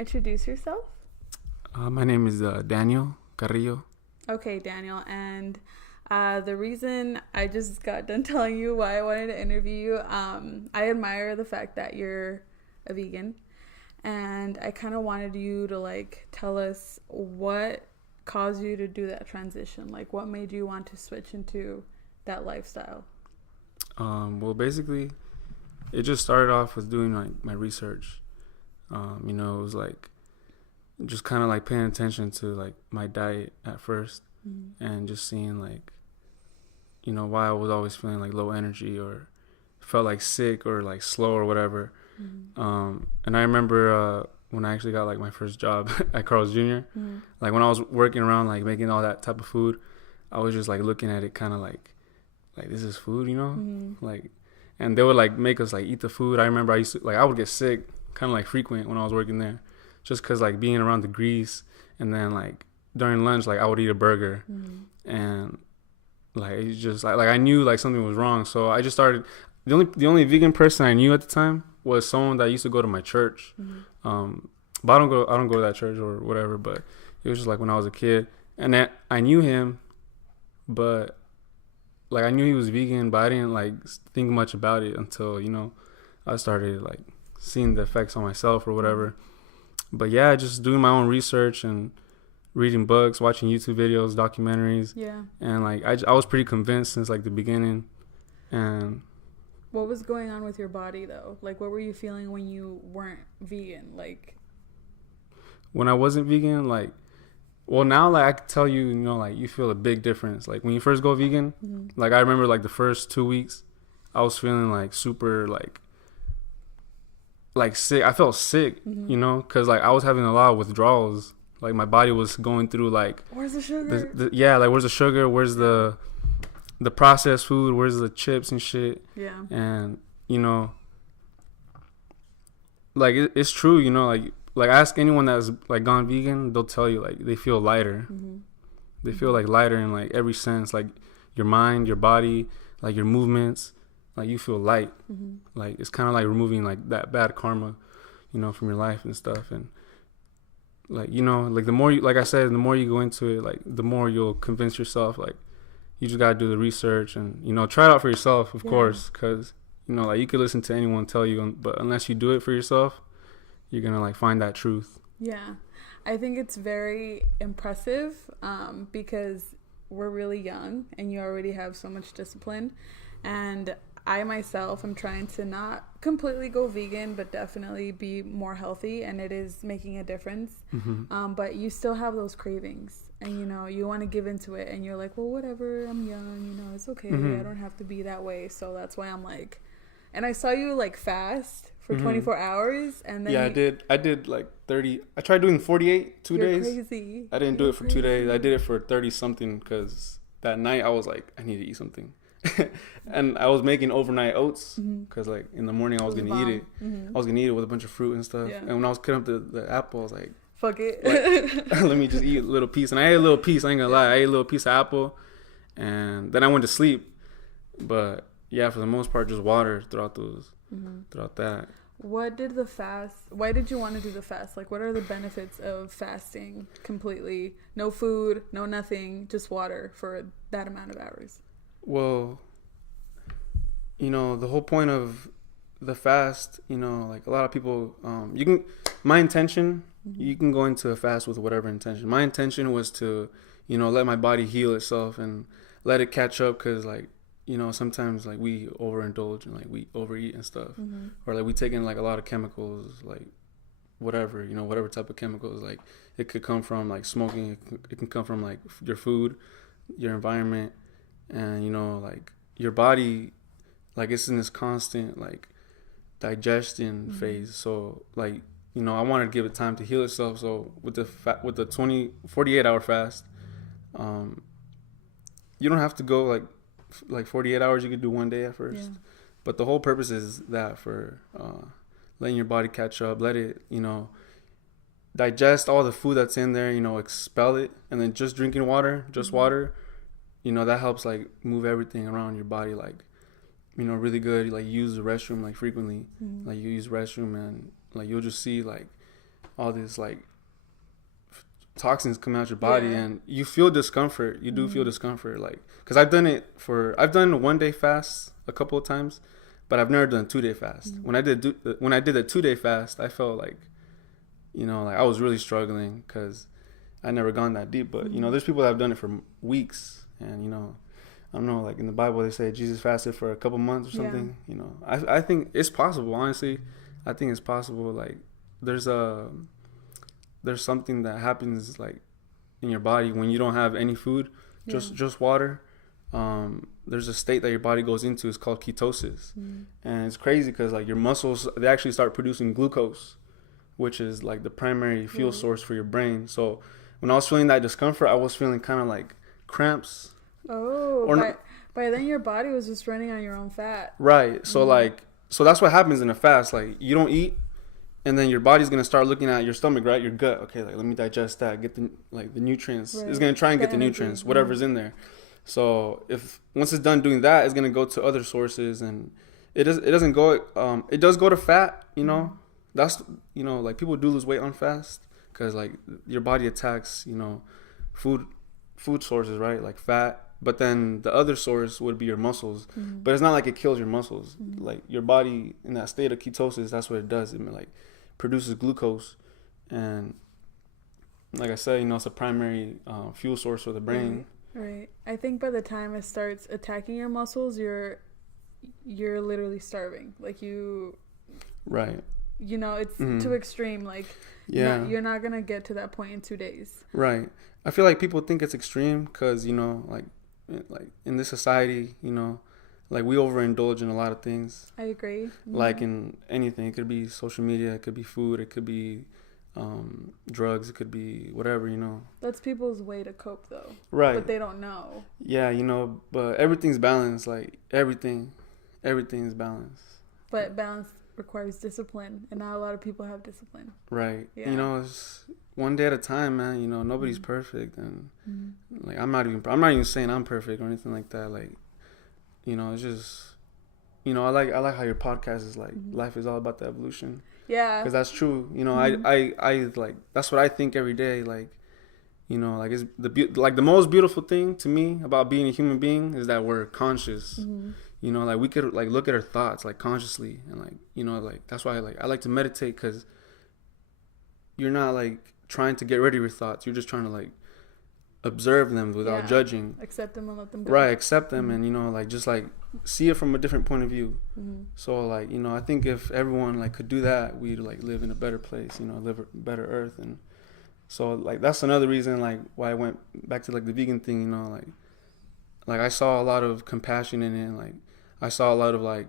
introduce yourself? My name is Daniel Carrillo. Okay, Daniel. And the reason I just got done telling you why I wanted to interview you, I admire the fact that you're a vegan. And I kind of wanted you to like tell us what caused you to do that transition. Like what made you want to switch into that lifestyle? Well, basically, it just started off with doing like my research. It was like just kind of like paying attention to like my diet at first, and just seeing like, why I was always feeling like low energy or felt like sick or like slow or whatever. And I remember when I actually got like my first job at Carl's Jr. Like when I was working around like making all that type of food, I was just like looking at it kind of like this is food, like, and they would like make us like eat the food. I remember I would get sick kind of like frequent when I was working there, just because like being around the grease, and then like during lunch like I would eat a burger, and like it's just like I knew like something was wrong, so I just started. The only vegan person I knew at the time was someone that used to go to my church, but I don't go to that church or whatever. But it was just like when I was a kid, and that I knew him, but like I knew he was vegan, but I didn't like think much about it until I started like seeing the effects on myself or whatever. But yeah, just doing my own research and reading books, watching YouTube videos, documentaries. Yeah. And like I was pretty convinced since like the beginning. And what was going on with your body though? Like what were you feeling when you weren't vegan? Like when I wasn't vegan, like, well, now like I can tell you, like you feel a big difference. Like when you first go vegan, like I remember like the first 2 weeks, I was feeling like super like sick. I felt sick, because like I was having a lot of withdrawals. Like my body was going through like, where's the sugar? Like where's the sugar? Where's the processed food? Where's the chips and shit? Yeah. And like it's true, like ask anyone that's like gone vegan, they'll tell you like they feel lighter. They feel like lighter in like every sense, like your mind, your body, like your movements, like you feel light. Like it's kind of like removing like that bad karma, from your life and stuff. And like like the more like I said, the more you go into it, like the more you'll convince yourself. Like you just gotta do the research and try it out for yourself, of course, because like you could listen to anyone tell you, but unless you do it for yourself, you're gonna like find that truth. Yeah, I think it's very impressive because we're really young and you already have so much discipline. And I myself am trying to not completely go vegan, but definitely be more healthy, and it is making a difference. But you still have those cravings, and you want to give into it, and you're like, well, whatever, I'm young, it's okay. I don't have to be that way. So that's why I'm like, and I saw you like fast for 24 hours, and then I did like 30. I tried doing 48 2 days. Crazy. I didn't do it for 2 days. I did it for 30 something because that night I was like, I need to eat something. And I was making overnight oats because like in the morning I was gonna eat it. I was gonna eat it with a bunch of fruit and stuff. And when I was cutting up the apple, I was like, fuck it, like, let me just eat a little piece. And I ate a little piece. I ain't gonna lie, I ate a little piece of apple, and then I went to sleep. But yeah, for the most part, just water throughout that. What did the fast? Why did you want to do the fast? Like, what are the benefits of fasting completely? No food, no nothing, just water for that amount of hours. Well, the whole point of the fast, like a lot of people, my intention, you can go into a fast with whatever intention. My intention was to, let my body heal itself and let it catch up, because like, sometimes like we overindulge and like we overeat and stuff, or like we take in like a lot of chemicals, like whatever, whatever type of chemicals. Like it could come from like smoking, it can come from like your food, your environment. And like your body, like it's in this constant like digestion phase. So like I wanted to give it time to heal itself. So with the 48 hour fast, you don't have to go like 48 hours. You could do one day at first, but the whole purpose is that for letting your body catch up, let it digest all the food that's in there, expel it, and then just drinking water, water. That helps like move everything around your body, like, really good. Like use the restroom like frequently, like you use restroom, and like you'll just see like all these like toxins come out your body, and you feel discomfort. You do feel discomfort, like, because I've done a 1 day fast a couple of times, but I've never done a 2 day fast. When I did a 2 day fast, I felt like, you know, like I was really struggling because I never gone that deep. But you know, there's people that have done it for weeks, and you know, I don't know, like in the Bible they say Jesus fasted for a couple months or something. You know, I think it's possible. Honestly, I think it's possible. Like there's something that happens like in your body when you don't have any food, just water. There's a state that your body goes into. It's called ketosis, and it's crazy because like your muscles, they actually start producing glucose, which is like the primary fuel source for your brain. So when I was feeling that discomfort, I was feeling kind of like cramps. Oh, by then your body was just running on your own fat. Right. So so that's what happens in a fast. Like you don't eat, and then your body's gonna start looking at your stomach, right? Your gut. Okay, like let me digest that, get the nutrients. Right. It's gonna try and get the nutrients, whatever's in there. So once it's done doing that, it's gonna go to other sources, and it doesn't go. It does go to fat. You know, that's, you know, like people do lose weight on fast because like your body attacks, you know, food sources, right? Like fat. But then the other source would be your muscles. But it's not like it kills your muscles. Like your body in that state of ketosis, that's what it does. It like produces glucose, and like I said, you know, it's a primary fuel source for the brain. Right. I think by the time it starts attacking your muscles, you're literally starving. Like you. Right. You know, it's too extreme. Like, you're not gonna get to that point in 2 days. Right. I feel like people think it's extreme because, you know, like in this society, you know, like we overindulge in a lot of things. I agree. Like in anything, it could be social media, it could be food, it could be drugs, it could be whatever, you know. That's people's way to cope, though. Right. But they don't know. Yeah, you know, but everything's balanced. Like everything is balanced. But balance requires discipline, and not a lot of people have discipline. Right. Yeah. You know, it's one day at a time, man. You know, nobody's perfect, and like I'm not even saying I'm perfect or anything like that. Like, you know, it's just, you know, I like how your podcast is like life is all about the evolution. Yeah. Because that's true. You know, I like, that's what I think every day. Like, you know, like it's the most beautiful thing to me about being a human being is that we're conscious. You know, like we could like look at our thoughts like consciously, and like, you know, like that's why I like to meditate, because you're not like trying to get rid of your thoughts. You're just trying to like observe them without judging. Accept them and let them go. Right, accept them, and you know, like just like see it from a different point of view. So like, you know, I think if everyone like could do that, we'd like live in a better place. You know, live a better earth. And so like that's another reason like why I went back to like the vegan thing. You know, like I saw a lot of compassion in it, and like I saw a lot of like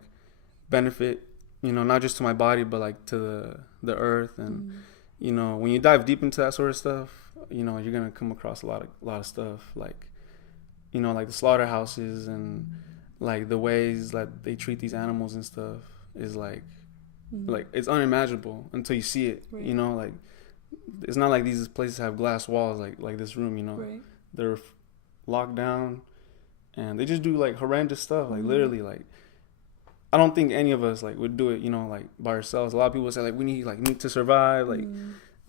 benefit, you know, not just to my body, but like to the earth. And you know, when you dive deep into that sort of stuff, you know, you're gonna come across a lot of stuff, like, you know, like the slaughterhouses and like the ways that they treat these animals and stuff is like it's unimaginable until you see it. Right. You know, like it's not like these places have glass walls like this room. You know, right. They're locked down, and they just do like horrendous stuff. Like literally, like I don't think any of us like would do it, you know, like by ourselves. A lot of people say like we need to survive. Like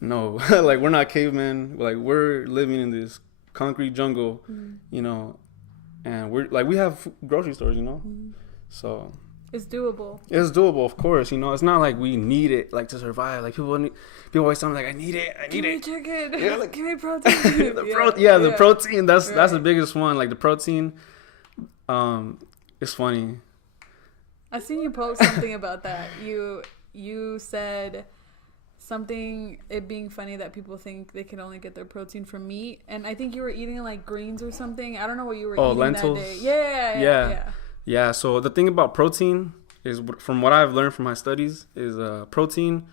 no, like we're not cavemen. Like we're living in this concrete jungle, you know, and we're like we have grocery stores, you know, so it's doable. It's doable, of course. You know, it's not like we need it like to survive. Like people always tell me like I need it. Give me chicken. Yeah, like give me protein. the protein. That's the biggest one. Like the protein. It's funny. I seen you post something about that. You said something, it being funny that people think they can only get their protein from meat, and I think you were eating like greens or something. I don't know what you were eating lentils. that day. Yeah. So the thing about protein is, from what I've learned from my studies, is protein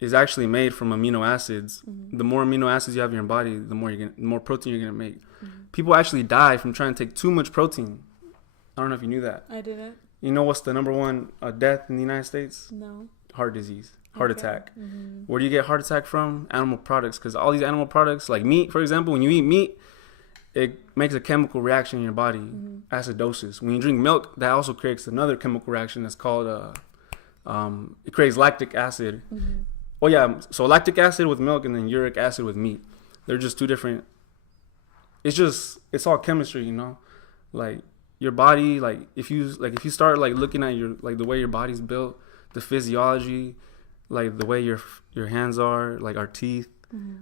is actually made from amino acids. The more amino acids you have in your body, the more protein you're gonna make. People actually die from trying to take too much protein. I don't know if you knew that. I didn't. You know what's the number one death in the United States? No. Heart disease. Heart attack. Where do you get heart attack from? Animal products. Because all these animal products, like meat, for example, when you eat meat, it makes a chemical reaction in your body, acidosis. When you drink milk, that also creates another chemical reaction that's called, it creates lactic acid. Oh yeah, so lactic acid with milk and then uric acid with meat. They're just two different. It's all chemistry, you know. Like your body, like if you start like looking at your like the way your body's built, the physiology, like the way your hands are, like our teeth.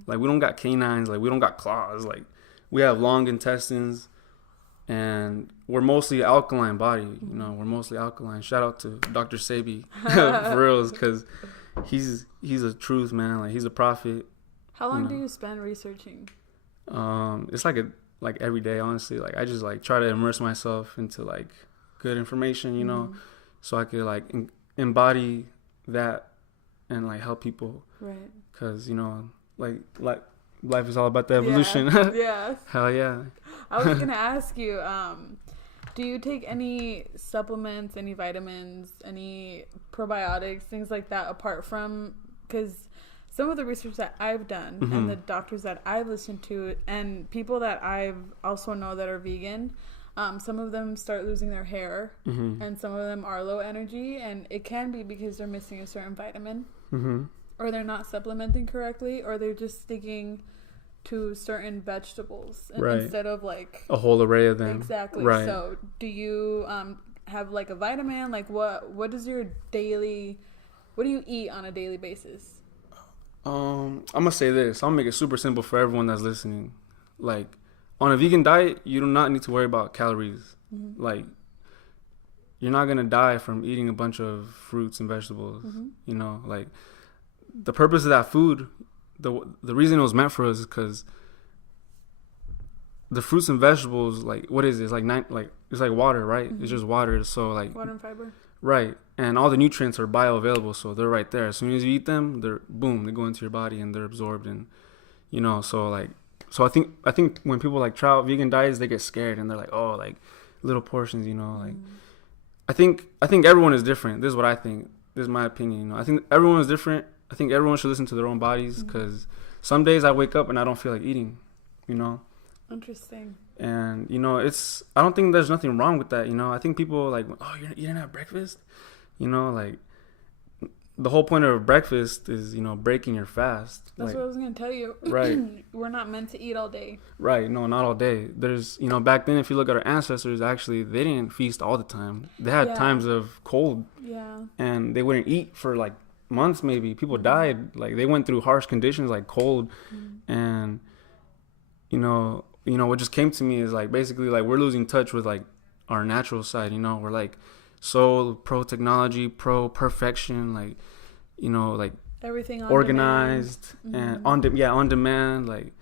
Like we don't got canines, like we don't got claws, like we have long intestines, and we're mostly alkaline body. You know, we're mostly alkaline. Shout out to Dr. Sebi for reals, because he's a truth man. Like he's a prophet. How long do you spend researching? It's like every day, honestly. Like I just like try to immerse myself into like good information, you know, so I could like embody that and like help people. Right. Because you know, like life is all about the evolution. Yeah. Hell yeah. I was gonna ask you, do you take any supplements, any vitamins, any probiotics, things like that, apart from, because some of the research that I've done and the doctors that I've listened to and people that I've also know that are vegan, some of them start losing their hair and some of them are low energy, and it can be because they're missing a certain vitamin or they're not supplementing correctly, or they're just sticking to certain vegetables instead of like a whole array of them. Exactly. Right. So do you have like a vitamin? Like what is your daily, what do you eat on a daily basis? I'm gonna say this. I'm gonna make it super simple for everyone that's listening. Like on a vegan diet, you do not need to worry about calories. Like you're not gonna die from eating a bunch of fruits and vegetables. You know, like the purpose of that food, the reason it was meant for us is because the fruits and vegetables, like what is it? It's like it's like water, right? It's just water. So like water and fiber. Right. And all the nutrients are bioavailable, so they're right there. As soon as you eat them, they go into your body and they're absorbed, and you know, so I think when people like try out vegan diets, they get scared and they're like, oh, like little portions, you know, like I think everyone is different. This is what I think. This is my opinion, you know. I think everyone is different. I think everyone should listen to their own bodies, because some days I wake up and I don't feel like eating, you know. Interesting. And you know, I don't think there's nothing wrong with that, you know. I think people like, oh, you didn't have breakfast, you know, like the whole point of breakfast is, you know, breaking your fast. That's like, what I was gonna tell you. Right. We're not meant to eat all day. Right. No, not all day. There's, you know, back then, if you look at our ancestors, actually, they didn't feast all the time. They had times of cold. Yeah. And they wouldn't eat for like months, maybe. People died. Like they went through harsh conditions like cold. And, you know, what just came to me is like basically like we're losing touch with like our natural side, you know. We're like so pro technology, pro perfection, like, you know, like everything on organized and on demand, like,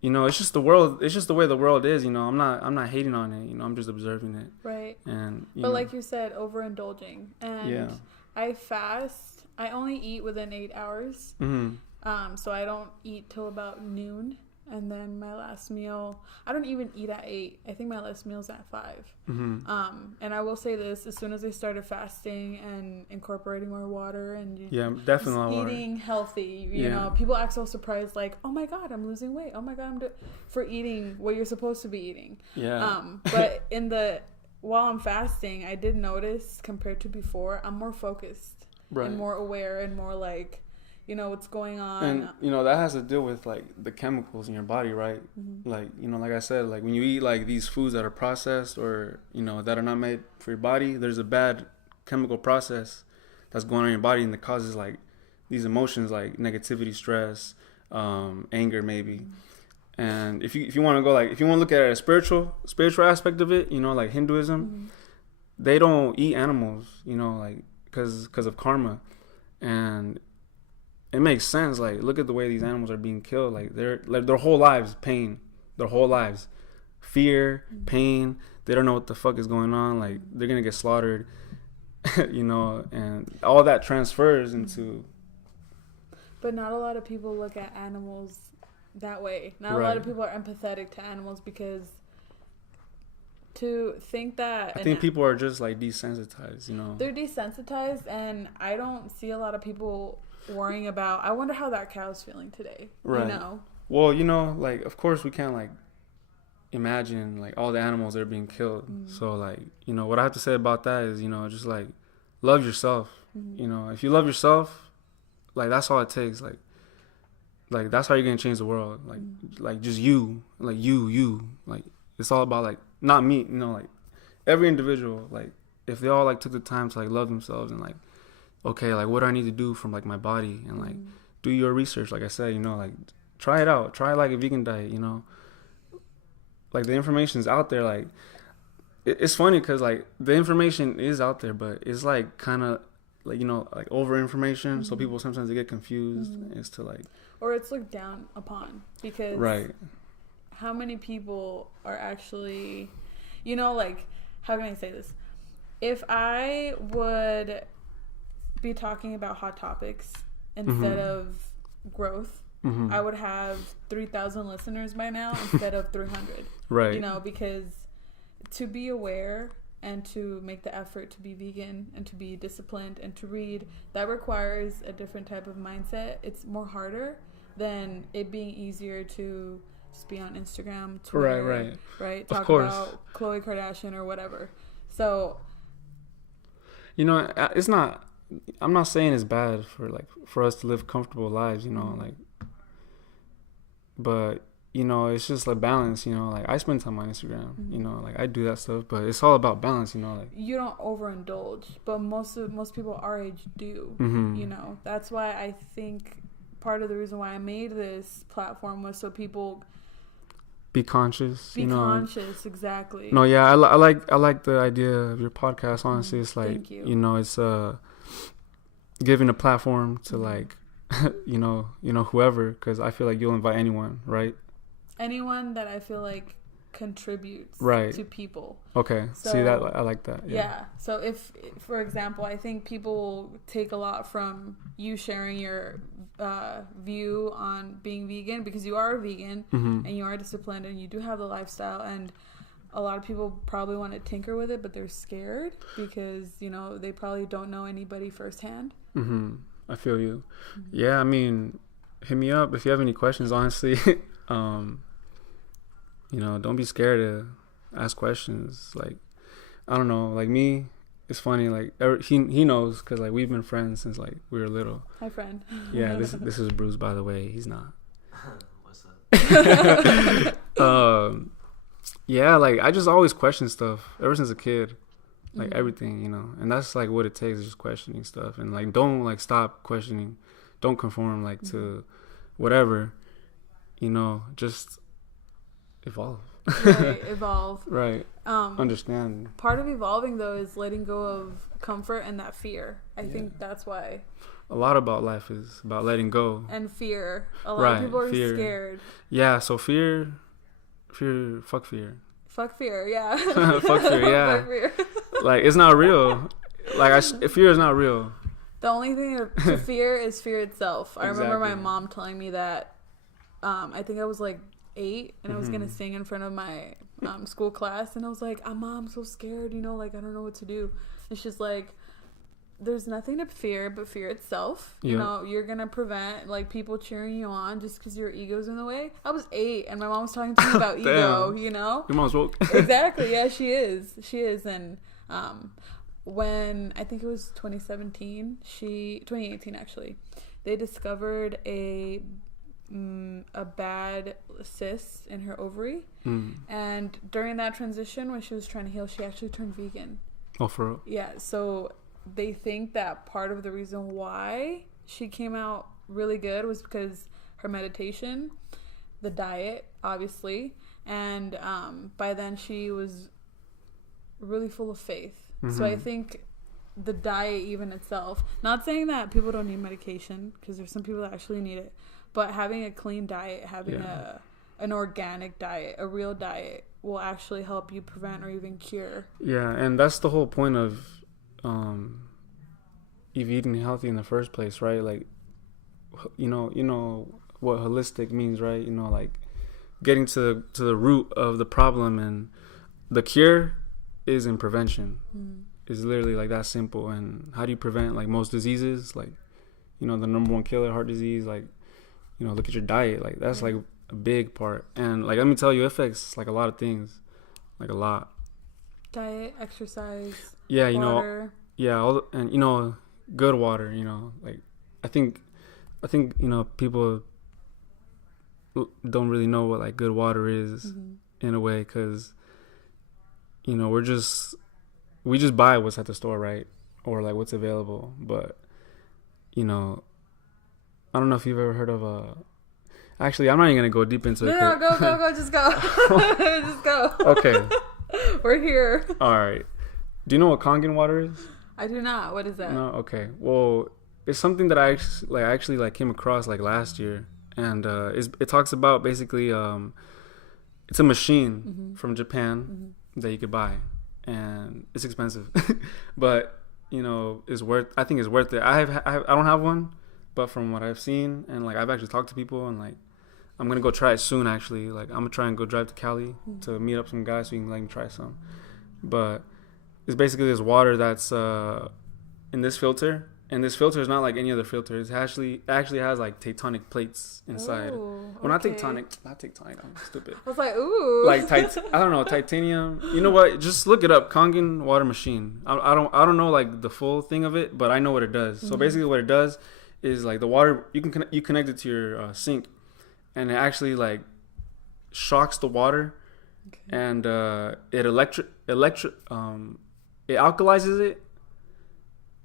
you know, it's just the world, it's just the way the world is, you know. I'm not hating on it, you know, I'm just observing it. Right. And but like you said, overindulging. And I fast. I only eat within 8 hours. So I don't eat till about noon. And then my last meal, I don't even eat at 8. I think my last meal's at 5. And I will say this: as soon as I started fasting and incorporating more water and definitely eating healthy, you know, people act so surprised, like, "Oh my God, I'm losing weight! Oh my God, for eating what you're supposed to be eating." But while I'm fasting, I did notice compared to before, I'm more focused and more aware and more like, you know, what's going on. And, you know, that has to do with, like, the chemicals in your body, right? Like, you know, like I said, like, when you eat, like, these foods that are processed or, you know, that are not made for your body, there's a bad chemical process that's going on in your body, and that causes, like, these emotions, like negativity, stress, anger, maybe. And if you want to go, like, if you want to look at it, a spiritual aspect of it, you know, like Hinduism, they don't eat animals, you know, like, because of karma. And it makes sense. Like, look at the way these animals are being killed. Like, their whole lives, pain. Their whole lives, fear, pain. They don't know what the fuck is going on. Like, they're gonna get slaughtered, you know, and all that transfers into. But not a lot of people look at animals that way. Not a lot of people are empathetic to animals, because to think that... I think people are just, like, desensitized, you know. They're desensitized, and I don't see a lot of people worrying about, I wonder how that cow's feeling today. Right. You know? Well, you know, like, of course we can't, like, imagine, like, all the animals that are being killed. So, like, you know, what I have to say about that is, you know, just, like, love yourself. You know, if you love yourself, like that's all it takes. Like that's how you're gonna change the world. Like just you, like you. Like it's all about like not me. You know, like every individual. Like if they all like took the time to like love themselves and like, okay, like what do I need to do from like my body and like do your research. Like I said, you know, like try it out. Try like a vegan diet. You know, like the information's out there. Like it's funny because like the information is out there, but it's like kind of like, you know, like over information. So people sometimes they get confused as to like, or it's looked down upon because right. How many people are actually, you know, like, how can I say this? If I would be talking about hot topics instead of growth, I would have 3,000 listeners by now instead of 300. Right. You know, because to be aware and to make the effort to be vegan and to be disciplined and to read, that requires a different type of mindset. It's more harder than it being easier to just be on Instagram, Twitter, right? Talk about Khloe Kardashian or whatever. So, you know, it's not, I'm not saying it's bad for us to live comfortable lives, you know, like, but you know, it's just like balance, you know, like I spend time on Instagram, you know, like I do that stuff, but it's all about balance, you know, like you don't overindulge, but most people our age do, you know. That's why I think part of the reason why I made this platform was so people be conscious, be conscious, exactly. No, yeah, I like the idea of your podcast. Honestly, it's like, thank you. You know, it's giving a platform to like, you know, whoever, because I feel like you'll invite anyone, right? Anyone that I feel like contributes to people. Okay, so, see that, I like that. Yeah. So if, for example, I think people will take a lot from you sharing your view on being vegan, because you are a vegan and you are disciplined and you do have the lifestyle, and a lot of people probably want to tinker with it, but they're scared because, you know, they probably don't know anybody firsthand. I feel you. Yeah, I mean, hit me up if you have any questions, honestly. You know, don't be scared to ask questions. Like, I don't know, like me, it's funny, like he knows, because like we've been friends since like we were little. Hi, friend. Yeah, this is Bruce, by the way. He's not. What's up? Yeah, like I just always question stuff ever since a kid, like everything, you know, and that's like what it takes, is just questioning stuff, and like don't like stop questioning, don't conform like to whatever, you know, just evolve. Right, evolve. Right. Understand. Part of evolving though is letting go of comfort and that fear. I think that's why. A lot about life is about letting go. And fear. A lot of people are scared. Yeah, so fear, fuck fear. Fuck fear, yeah. Fuck fear, yeah. Fuck fear. Like, it's not real. Like, fear is not real. The only thing to fear is fear itself. I remember my Exactly. mom telling me that, I think I was like 8 and I was going to sing in front of my school class, and I was like, Mom, I'm so scared, you know, like I don't know what to do. And she's like, there's nothing to fear but fear itself. You know, you're going to prevent like people cheering you on just because your ego's in the way. I was 8 and my mom was talking to me about ego, you know? Your mom's woke. Exactly. Yeah, she is. And when I think it was 2018 actually, they discovered a bad cyst in her ovary, and during that transition when she was trying to heal, she actually turned vegan. Oh, for real? Yeah, so they think that part of the reason why she came out really good was because her meditation, the diet obviously, and by then she was really full of faith. So I think the diet even itself, not saying that people don't need medication, because there's some people that actually need it, but having a clean diet, having an organic diet, a real diet, will actually help you prevent or even cure. Yeah, and that's the whole point of you eating healthy in the first place, right? Like, you know what holistic means, right? You know, like getting to the root of the problem, and the cure is in prevention. It's literally like that simple. And how do you prevent like most diseases? Like, you know, the number one killer, heart disease, like, you know, look at your diet. Like, that's like a big part. And like, let me tell you, it affects like a lot of things, like a lot. Diet, exercise, yeah, you water. know, yeah, and you know, good water, you know, like I think I think, you know, people don't really know what like good water is in a way, because, you know, we just buy what's at the store, right? Or like what's available. But, you know, I don't know if you've ever heard of actually, I'm not even gonna go deep into it. No, go, just go. Just go. Okay. We're here. All right. Do you know what Kangen water is? I do not. What is that? No. Okay. Well, it's something that I actually came across like last year, and it talks about basically it's a machine from Japan that you could buy, and it's expensive, but you know I think it's worth it. I don't have one, but from what I've seen and like I've actually talked to people, and like I'm gonna go try it soon. Actually, like I'm gonna try and go drive to Cali to meet up some guys so we can like try some. But it's basically this water that's in this filter, and this filter is not like any other filter. It actually has like tectonic plates inside. Ooh, Well, not okay. tectonic. I'm stupid. I was like, ooh. Like I don't know, titanium. You know what? Just look it up. Kangen water machine. I don't know like the full thing of it, but I know what it does. So basically, what it does is like the water you connect it to your sink, and it actually like shocks the water, and it it alkalizes it,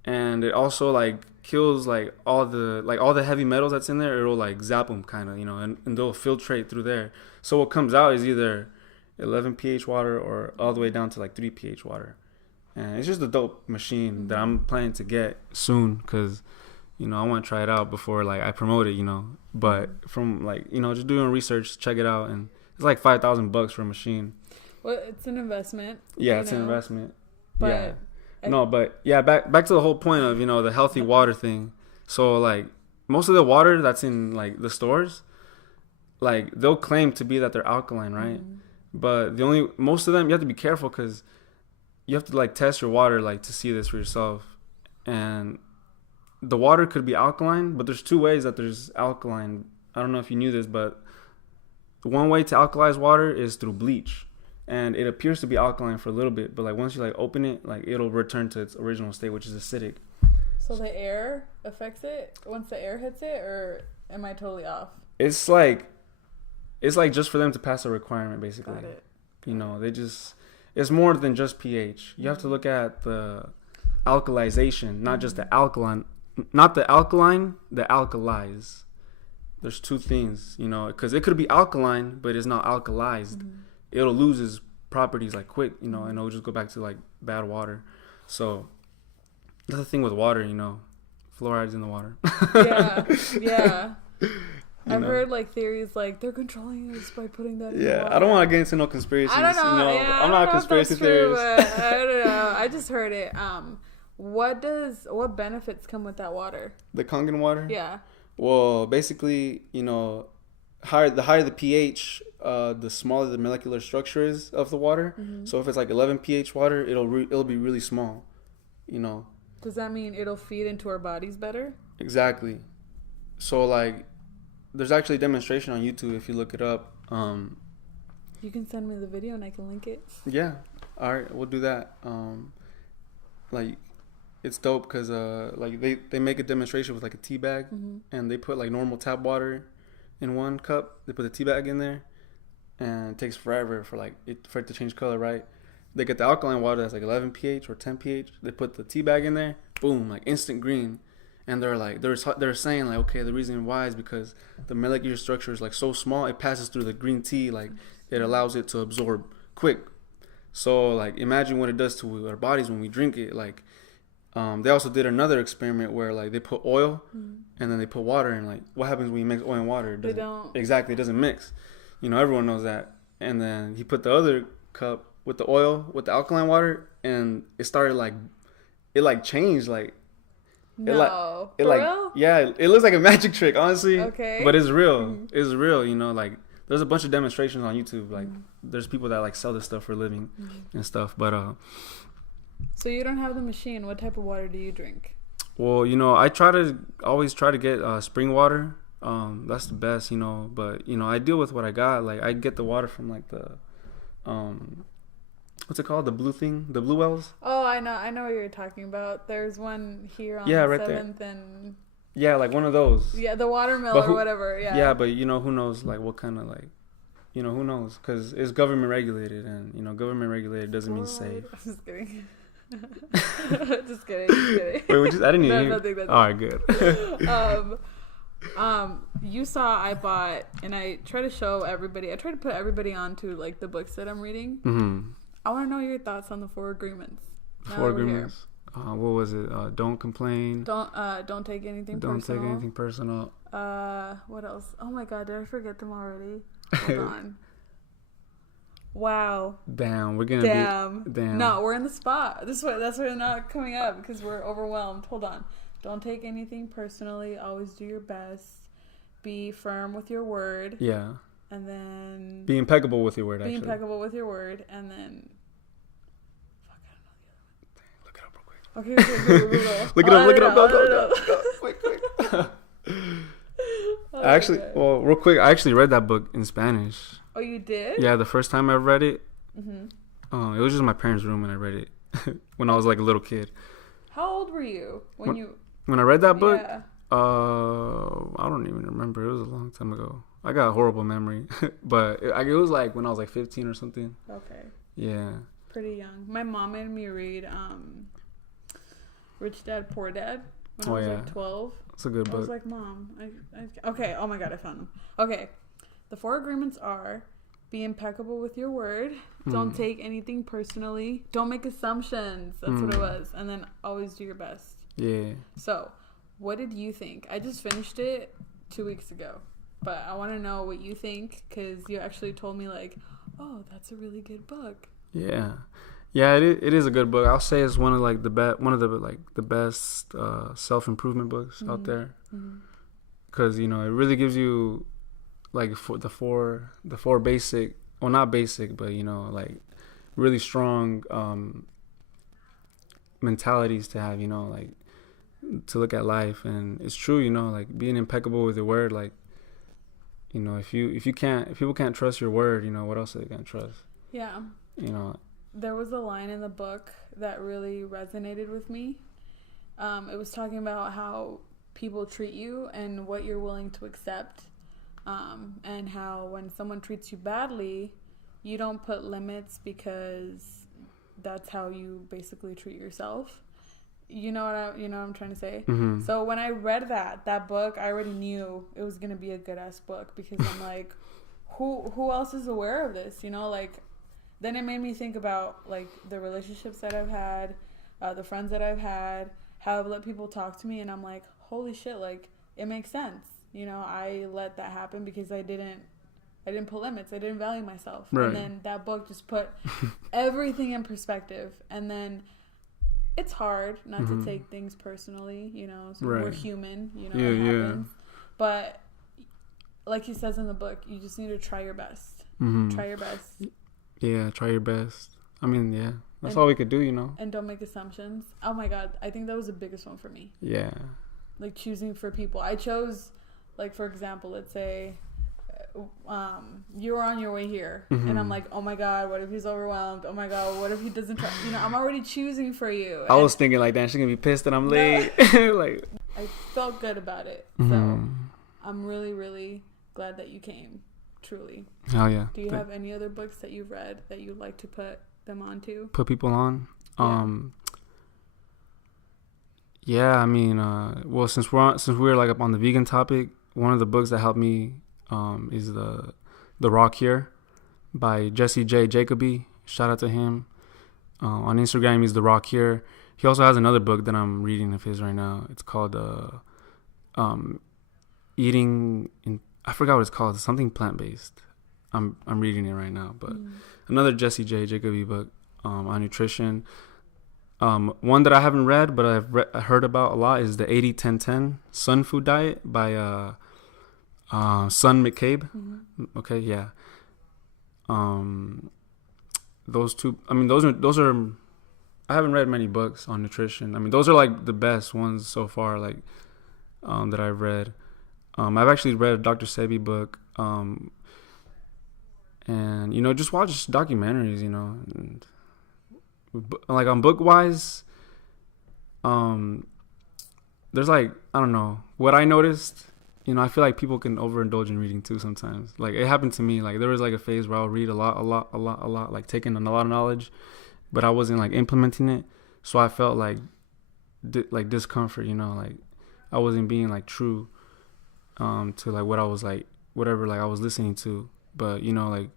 and it also like kills like all the heavy metals that's in there. It'll like zap them kind of, you know, and they'll filtrate through there. So what comes out is either 11 pH water or all the way down to like 3 pH water. And it's just a dope machine that I'm planning to get soon, because, you know, I want to try it out before like I promote it, you know. But from like, you know, just doing research, check it out, and it's like $5,000 for a machine. Well, it's an investment. Yeah, it's an investment. But yeah. Back to the whole point of, you know, the healthy water thing. So like most of the water that's in like the stores, like they'll claim to be that they're alkaline, right? But most of them you have to be careful, because you have to like test your water like to see this for yourself. And the water could be alkaline, but there's two ways that there's alkaline. I don't know if you knew this, but one way to alkalize water is through bleach. And it appears to be alkaline for a little bit, but like once you like open it, like it'll return to its original state, which is acidic. So the air affects it once the air hits it, or am I totally off? It's like just for them to pass a requirement, basically. Got it. You know, it's more than just pH. You have to look at the alkalization, not just the alkaline, not the alkaline, the alkalize. There's two things, you know, because it could be alkaline, but it's not alkalized. It'll lose its properties like quick, you know, and it'll just go back to like bad water. So that's the thing with water, you know, fluoride's in the water. Yeah. I've heard like theories like they're controlling us by putting that in the water. I don't want to get into no conspiracies. I don't know. You know, Yeah, I'm not a conspiracy theorist. I don't know. I just heard it. What benefits come with that water? The Kangen water? Yeah. Well, basically, you know, the higher the pH, the smaller the molecular structure is of the water. So if it's like 11 pH water, it'll be really small, you know. Does that mean it'll feed into our bodies better? Exactly. So like, there's actually a demonstration on YouTube if you look it up. You can send me the video and I can link it. Yeah. All right, we'll do that. Like, it's dope because like they make a demonstration with like a tea bag, and they put like normal tap water in one cup. They put the tea bag in there, and it takes forever for it to change color, right? They get the alkaline water that's like 11 pH or 10 pH. They put the tea bag in there, boom, like instant green. And they're saying like, okay, the reason why is because the molecular structure is like so small, it passes through the green tea, like it allows it to absorb quick. So like imagine what it does to our bodies when we drink it. Like they also did another experiment where like they put oil and then they put water, and like what happens when you mix oil and water? They don't. Exactly, it doesn't mix. You know, everyone knows that. And then he put the other cup with the oil with the alkaline water, and it started like it changed like. No, it real? Yeah, it looks like a magic trick, honestly. Okay. But it's real. It's real, you know, like there's a bunch of demonstrations on YouTube. Like there's people that like sell this stuff for a living and stuff. But so you don't have the machine. What type of water do you drink? Well, you know, always try to get spring water. That's the best, you know, but you know, I deal with what I got. Like I get the water from like the what's it called? The blue thing? The blue wells? Oh, I know what you're talking about. There's one here on right 7th and Yeah, like one of those. Yeah, the watermill or whatever. Yeah. Yeah, but who knows like what kind of like, who knows? Because it's government regulated, and government regulated doesn't mean safe. I'm just kidding. Just kidding. Wait, I didn't even hear. Nothing. All right, good. You saw I bought, and I try to show everybody. I try to put everybody onto like the books that I'm reading. Mm-hmm. I want to know your thoughts on the 4 agreements. Four agreements. What was it? Don't complain. Don't take anything personal. Don't take anything personal. What else? Oh my God, did I forget them already? Hold on. Wow. Damn, we're gonna be. Damn. No, we're in the spot. That's why they're not coming up because we're overwhelmed. Hold on. Don't take anything personally. Always do your best. Be firm with your word. Yeah. And then be impeccable with your word. Be impeccable with your word, and then. Fuck, I don't know the other one. Look it up real quick. Okay. Look it up. Go. Quick. Real quick. I actually read that book in Spanish. Oh, you did? Yeah, the first time I read it, mm-hmm. It was just in my parents' room when I read it when I was like a little kid. How old were you when I read that book? Yeah. I don't even remember. It was a long time ago. I got a horrible memory, but it was like when I was like 15 or something. Okay. Yeah. Pretty young. My mom made me read Rich Dad Poor Dad when I was like 12. It's a good book. I was like, Mom, okay. Oh my God, I found them. Okay. The 4 agreements are: be impeccable with your word. Don't take anything personally. Don't make assumptions. That's what it was. And then always do your best. Yeah. So, what did you think? I just finished it 2 weeks ago. But I want to know what you think, because you actually told me like, oh, that's a really good book. Yeah. Yeah, it is a good book. I'll say it's one of like the best self-improvement books out there. Because, it really gives you like the four basic, well, not basic, but like really strong mentalities to have, like to look at life. And it's true, like being impeccable with your word, like if people can't trust your word, what else are they gonna trust? Yeah. There was a line in the book that really resonated with me. It was talking about how people treat you and what you're willing to accept. And how when someone treats you badly, you don't put limits because that's how you basically treat yourself. You know what I'm trying to say? Mm-hmm. So when I read that book, I already knew it was gonna be a good ass book, because I'm like, who else is aware of this? Like, then it made me think about like the relationships that I've had, the friends that I've had, how I've let people talk to me, and I'm like, holy shit, like it makes sense. I let that happen because I didn't put limits. I didn't value myself. Right. And then that book just put everything in perspective. And then it's hard not to take things personally, so right. We're human, it happens. But like he says in the book, you just need to try your best. Try your best. Yeah, try your best. I mean, yeah. That's all we could do, And don't make assumptions. Oh my God, I think that was the biggest one for me. Yeah. Like choosing for people. I chose, like, for example, let's say you were on your way here, and I'm like, oh my God, what if he's overwhelmed? Oh my God, what if he doesn't try? I'm already choosing for you. I was thinking like that. She's gonna be pissed that I'm late. Like, I felt good about it. So I'm really, really glad that you came. Truly. Oh yeah. Do you have any other books that you've read that you'd like to put them on to? Put people on? Yeah, I mean, well, since we're like up on the vegan topic, one of the books that helped me is the Raw Cure by Jesse J. Jacoby. Shout out to him. On Instagram, he's the Raw Cure. He also has another book that I'm reading of his right now. It's called Eating in, I forgot what it's called. It's something plant-based. I'm reading it right now, but another Jesse J. Jacoby book on nutrition. One that I haven't read, but I've heard about a lot is the 80-10-10 Sun Food Diet by Sun McCabe. Okay, yeah. Those two. I mean, those are. I haven't read many books on nutrition. I mean, those are like the best ones so far, like that I've read. I've actually read a Dr. Sebi book, and just watch documentaries. And like on book wise, there's like, I don't know, what I noticed, you know, I feel like people can overindulge in reading too sometimes. Like it happened to me. Like there was like a phase where I'll read a lot, like taking a lot of knowledge, but I wasn't like implementing it. So I felt like discomfort, you know, like I wasn't being like true to like what I was like, whatever like I was listening to. But you know, like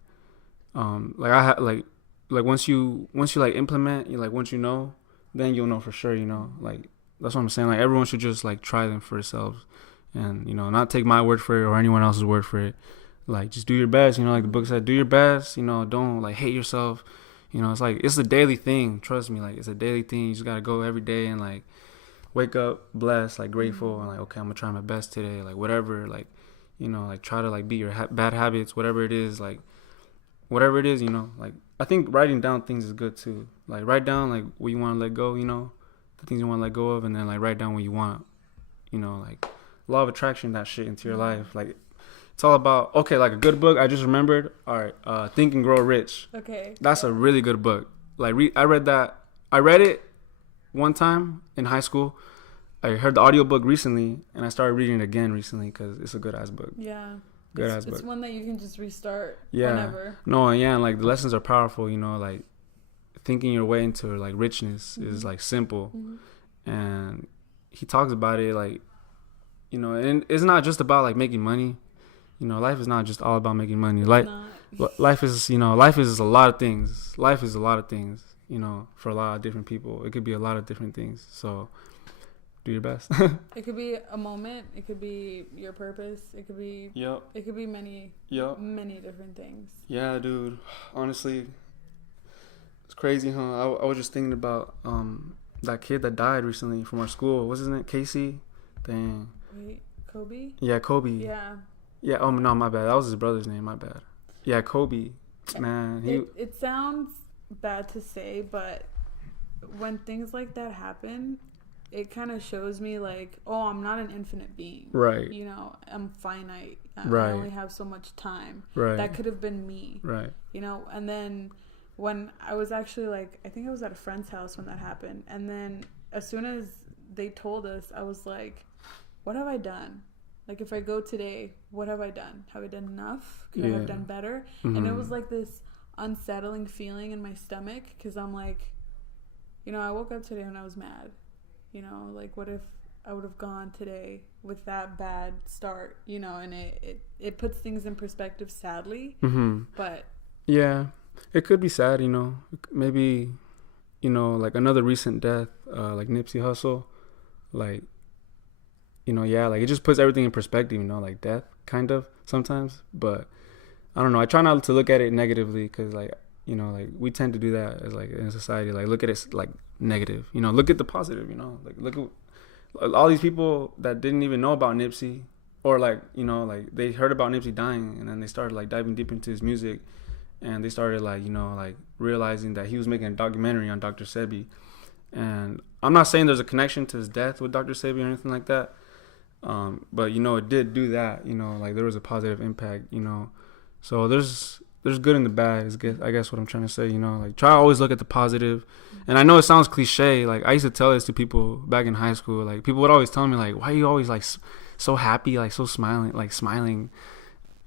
I had like once you like implement, you like once you know, then you'll know for sure, you know. Like that's what I'm saying. Like everyone should just like try them for themselves, and you know, not take my word for it or anyone else's word for it. Like just do your best, you know. Like the book said, do your best. You know, don't like hate yourself. You know, it's like it's a daily thing. Trust me, like it's a daily thing. You just gotta go every day and like wake up blessed, like grateful, and like okay, I'm gonna try my best today. Like whatever, like you know, like try to like beat your bad habits, whatever it is, like whatever it is, you know. Like I think writing down things is good too. Like write down like what you want to let go, you know, the things you want to let go of, and then like write down what you want, you know, like law of attraction, that shit into your life. Like it's all about okay, like a good book. I just remembered. All right, Think and Grow Rich. Okay. That's a really good book. Like I read that. I read it one time in high school. I heard the audiobook recently, and I started reading it again recently because it's a good ass book. Yeah. Good ass book. It's one that you can just restart yeah. whenever. No, yeah, and like the lessons are powerful, you know, like thinking your way into like richness is like simple. And he talks about it like, you know, and it's not just about like making money. You know, life is not just all about making money. Like life is, you know, life is a lot of things. Life is a lot of things, you know, for a lot of different people. It could be a lot of different things. So do your best. It could be a moment. It could be your purpose. It could be. Yep. It could be many different things. Yeah, dude. Honestly, it's crazy, huh? I was just thinking about that kid that died recently from our school. What's his name? Casey. Dang. Wait, Kobe. Yeah, Kobe. Yeah. Yeah. Oh no, my bad. That was his brother's name. My bad. Yeah, Kobe. Man, it sounds bad to say, but when things like that happen, it kind of shows me like, oh, I'm not an infinite being. Right. You know, I'm finite. Right. I only have so much time. Right. That could have been me. Right. You know, and then when I was actually like, I think I was at a friend's house when that happened. And then as soon as they told us, I was like, what have I done? Like if I go today, what have I done? Have I done enough? Could I have done better? And it was like this unsettling feeling in my stomach because I'm like, you know, I woke up today and I was mad. You know, like what if I would have gone today with that bad start, you know, and it puts things in perspective sadly. But yeah, it could be sad, you know. Maybe, you know, like another recent death, like Nipsey Hussle, like, you know, yeah, like it just puts everything in perspective, you know, like death kind of sometimes. But I don't know. I try not to look at it negatively because like, you know, like we tend to do that as like in society, like look at it like negative, you know, look at the positive, you know, like look at all these people that didn't even know about Nipsey or like, you know, like they heard about Nipsey dying and then they started like diving deep into his music and they started like, you know, like realizing that he was making a documentary on Dr. Sebi. And I'm not saying there's a connection to his death with Dr. Sebi or anything like that. But, you know, it did do that, you know, like there was a positive impact, you know, so there's good and the bad is I guess what I'm trying to say, you know, like try to always look at the positive. And I know it sounds cliche. Like I used to tell this to people back in high school. Like people would always tell me like, why are you always like so happy, like so smiling.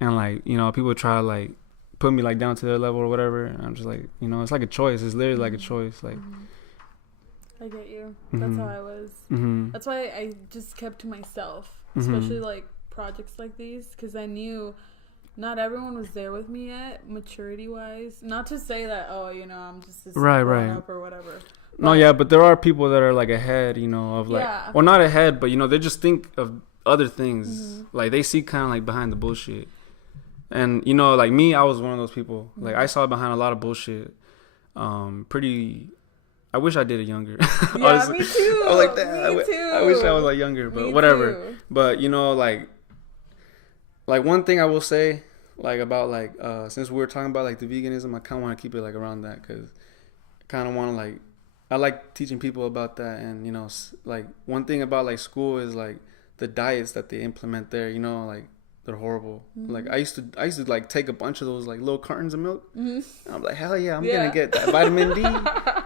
And like, you know, people would try to like put me like down to their level or whatever. And I'm just like, you know, it's like a choice. It's literally like a choice. Like, I get you. That's how I was. That's why I just kept to myself, especially like projects like these. Cause I knew not everyone was there with me yet, maturity-wise. Not to say that, oh, you know, I'm just this grown up or whatever. But, no, yeah, but there are people that are, like, ahead, you know, of, like... Yeah. Well, not ahead, but, you know, they just think of other things. Like, they see kind of, like, behind the bullshit. And, you know, like, me, I was one of those people. Like, I saw behind a lot of bullshit. Pretty... I wish I did it younger. Yeah, me too. I was like, that. Me too. I wish I was, like, younger, but whatever. Too. But, you know, like, one thing I will say... Like about like since we were talking about like the veganism, I kind of want to keep it like around that because I kind of want to like I like teaching people about that. And you know, like one thing about like school is like the diets that they implement there, you know, like they're horrible. Mm-hmm. Like I used to like take a bunch of those like little cartons of milk. Mm-hmm. And I'm like, hell yeah, I'm gonna get that vitamin D.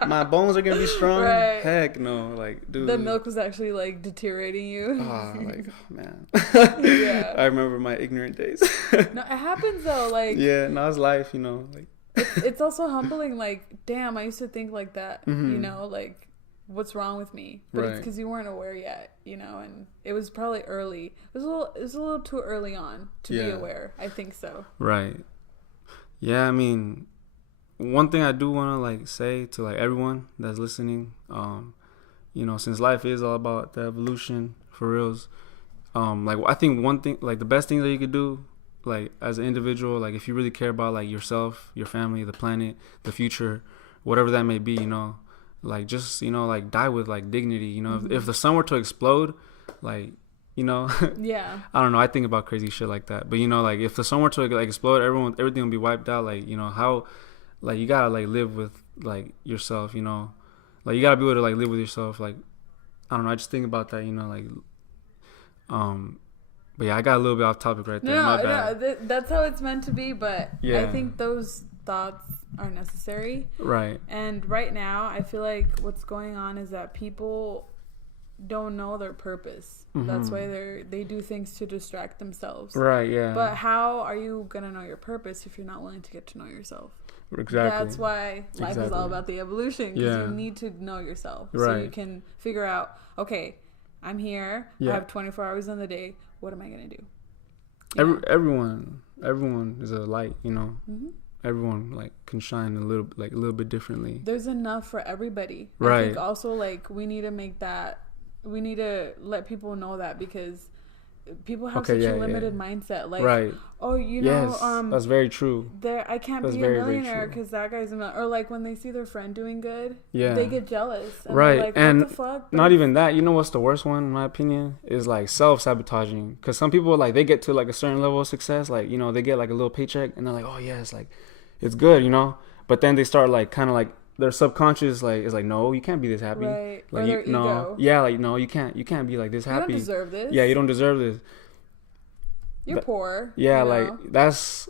My bones are gonna be strong. Right. Heck no, like dude. The milk was actually like deteriorating you. Like oh, man. Yeah. I remember my ignorant days. No, it happens though. Like yeah, now it's life, you know. Like it's also humbling. Like damn, I used to think like that. Mm-hmm. You know, like what's wrong with me? But it's because you weren't aware yet. You know, and it was probably early. It was a little too early on to be aware. I think so. Right. Yeah, I mean, one thing I do want to like say to like everyone that's listening, you know, since life is all about the evolution for reals, like I think one thing, like the best thing that you could do, like as an individual, like if you really care about like yourself, your family, the planet, the future, whatever that may be, you know, like just, you know, like die with like dignity, you know. Mm-hmm. If the sun were to explode, like, you know, yeah, I don't know, I think about crazy shit like that, but you know, like if the sun were to like explode, everything will be wiped out. Like, you know, how, like you gotta like live with like yourself, you know, like you gotta be able to like live with yourself. Like I don't know, I just think about that, you know, like but yeah, I got a little bit off topic right there. No, that's how it's meant to be, but yeah. I think those thoughts are necessary. Right. And right now, I feel like what's going on is that people don't know their purpose. Mm-hmm. That's why they do things to distract themselves. Right, yeah. But how are you going to know your purpose if you're not willing to get to know yourself? Exactly. That's why life is all about the evolution. Because you need to know yourself. Right. So you can figure out, okay, I'm here. I have 24 hours in the day. What am I going to do? Everyone is a light, you know. Mm-hmm. Everyone like can shine a little bit differently. There's enough for everybody. Right. I think also like we need to let people know that, because people have such a limited mindset. Like, right. Oh, you know, yes, that's very true. I can't be a millionaire because that guy's a millionaire. Or like when they see their friend doing good, they get jealous. And right. Like, and what the fuck? Not even that. You know what's the worst one, in my opinion, is like self-sabotaging. Because some people, like, they get to like a certain level of success. Like, you know, they get like a little paycheck and they're like, oh yeah, it's like, it's good, you know. But then they start like kind of like their subconscious like is like, no, you can't be this happy. Right. Like, or their ego. Like, no, you can't be like this happy. You don't deserve this. Yeah, you don't deserve this. You're poor. Yeah, you know? like that's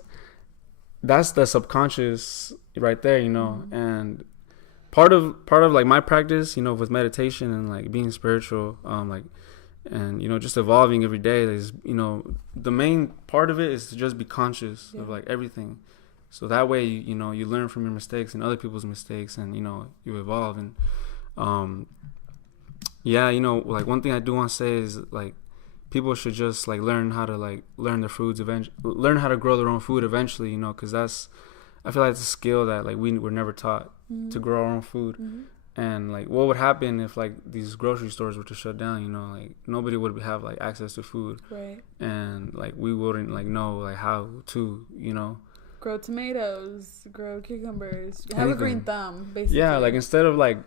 the subconscious right there, you know. Mm-hmm. And part of like my practice, you know, with meditation and like being spiritual, like, and you know, just evolving every day is, you know, the main part of it is to just be conscious of like everything. So that way, you know, you learn from your mistakes and other people's mistakes, and you know, you evolve. And yeah, you know, like one thing I do want to say is like, people should just like learn how to like learn their foods learn how to grow their own food eventually, you know, because I feel like it's a skill that like we were never taught to grow our own food. And like what would happen if like these grocery stores were to shut down, you know, like nobody would have like access to food, right? And like we wouldn't like know like how to, you know, grow tomatoes, grow cucumbers, have a green thumb, basically. Yeah, like instead of like,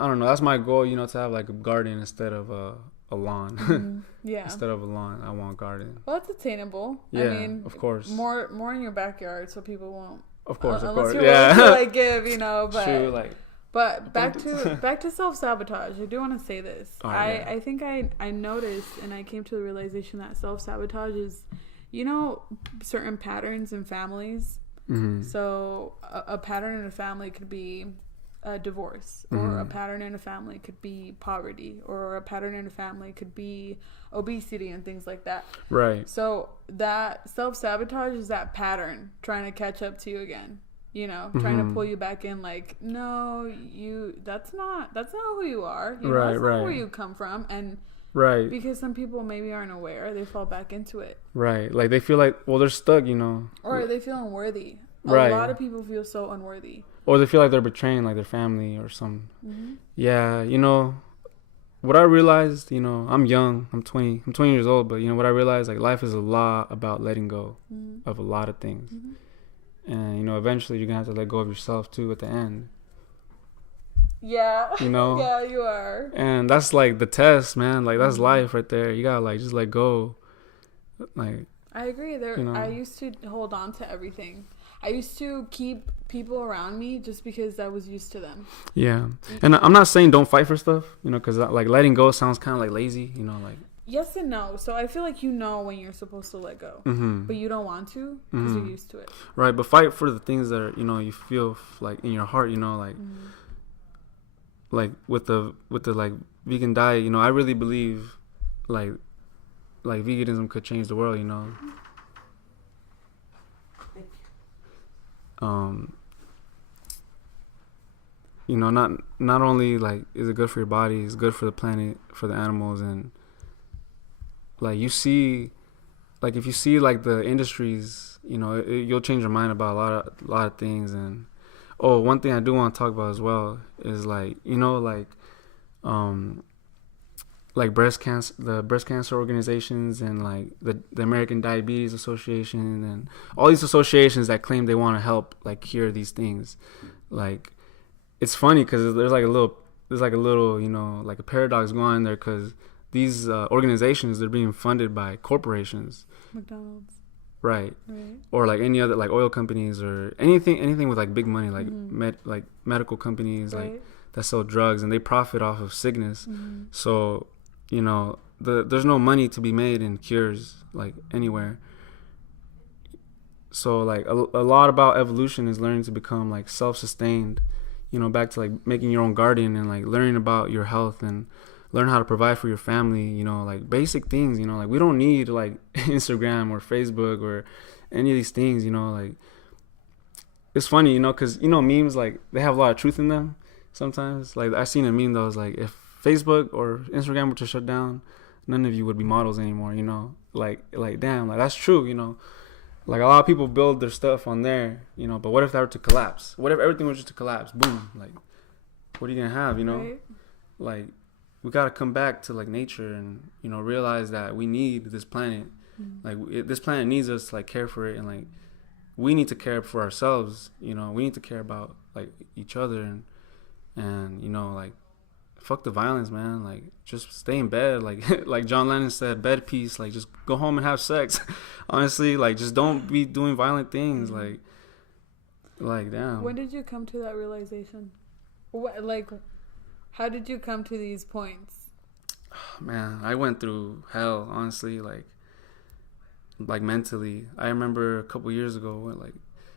I don't know, that's my goal, you know, to have like a garden instead of a lawn. Yeah. Instead of a lawn, I want a garden. Well, that's attainable. Yeah, I mean, of course. More in your backyard, so people won't. Of course. Unless you're willing to like give, you know. But true, like. But back to self-sabotage. I do want to say this. Right, I think I noticed, and I came to the realization that self-sabotage is, you know, certain patterns in families. Mm-hmm. So a pattern in a family could be a divorce, or a pattern in a family could be poverty, or a pattern in a family could be obesity and things like that. Right. So that self-sabotage is that pattern trying to catch up to you again, you know, trying to pull you back in, like, no, that's not who you are, you know, right, that's right. not where you come from. And right, because some people maybe aren't aware, they fall back into it. Right. Like they feel like, well, they're stuck, you know, or they feel unworthy. A lot of people feel so unworthy. Or they feel like they're betraying like their family or something. Yeah, you know, what I realized, you know, I'm young, I'm 20 years old, but you know what I realized, like life is a lot about letting go of a lot of things. And you know, eventually you're gonna have to let go of yourself too at the end. Yeah. You know? Yeah, you are. And that's like the test, man. Like that's life right there. You gotta like just let go. Like I agree. You know? I used to hold on to everything. I used to keep people around me just because I was used to them. Yeah. And I'm not saying don't fight for stuff, you know, because like letting go sounds kind of like lazy, you know, like. yes and no. So I feel like you know when you're supposed to let go, but you don't want to because you're used to it. Right, but fight for the things that are, you feel like in your heart, like with the like vegan diet, I really believe like veganism could change the world, not only like is it good for your body, it's good for the planet, for the animals, and like you see, like if you see like the industries, you'll change your mind about a lot of things. And one thing I do want to talk about as well is like like the breast cancer organizations, and like the American Diabetes Association, and all these associations that claim they want to help like cure these things. Like it's funny because there's like a little like a paradox going on there, because these organizations, they're being funded by corporations, McDonald's, right? Or like any other like oil companies or anything with like big money, like like medical companies, right, like that sell drugs, and they profit off of sickness. So there's no money to be made in cures like anywhere. So like a lot about evolution is learning to become like self-sustained, back to like making your own garden and like learning about your health and learn how to provide for your family, like basic things, like we don't need like Instagram or Facebook or any of these things, like it's funny, because memes, like they have a lot of truth in them sometimes. Like I seen a meme that was like, if Facebook or Instagram were to shut down, none of you would be models anymore, like damn, like that's true, like a lot of people build their stuff on there, but what if that were to collapse? What if everything was just to collapse? Boom, like what are you gonna have, right? Like we gotta come back to like nature and realize that we need this planet. Like this planet needs us to like care for it, and like we need to care for ourselves. We need to care about like each other, and like fuck the violence, man. Like just stay in bed, like like John Lennon said, bed peace. Like just go home and have sex. Honestly, like just don't be doing violent things. Like damn. When did you come to that realization? What, like, how did you come to these points? Man, I went through hell, honestly, like mentally. I remember a couple years ago, like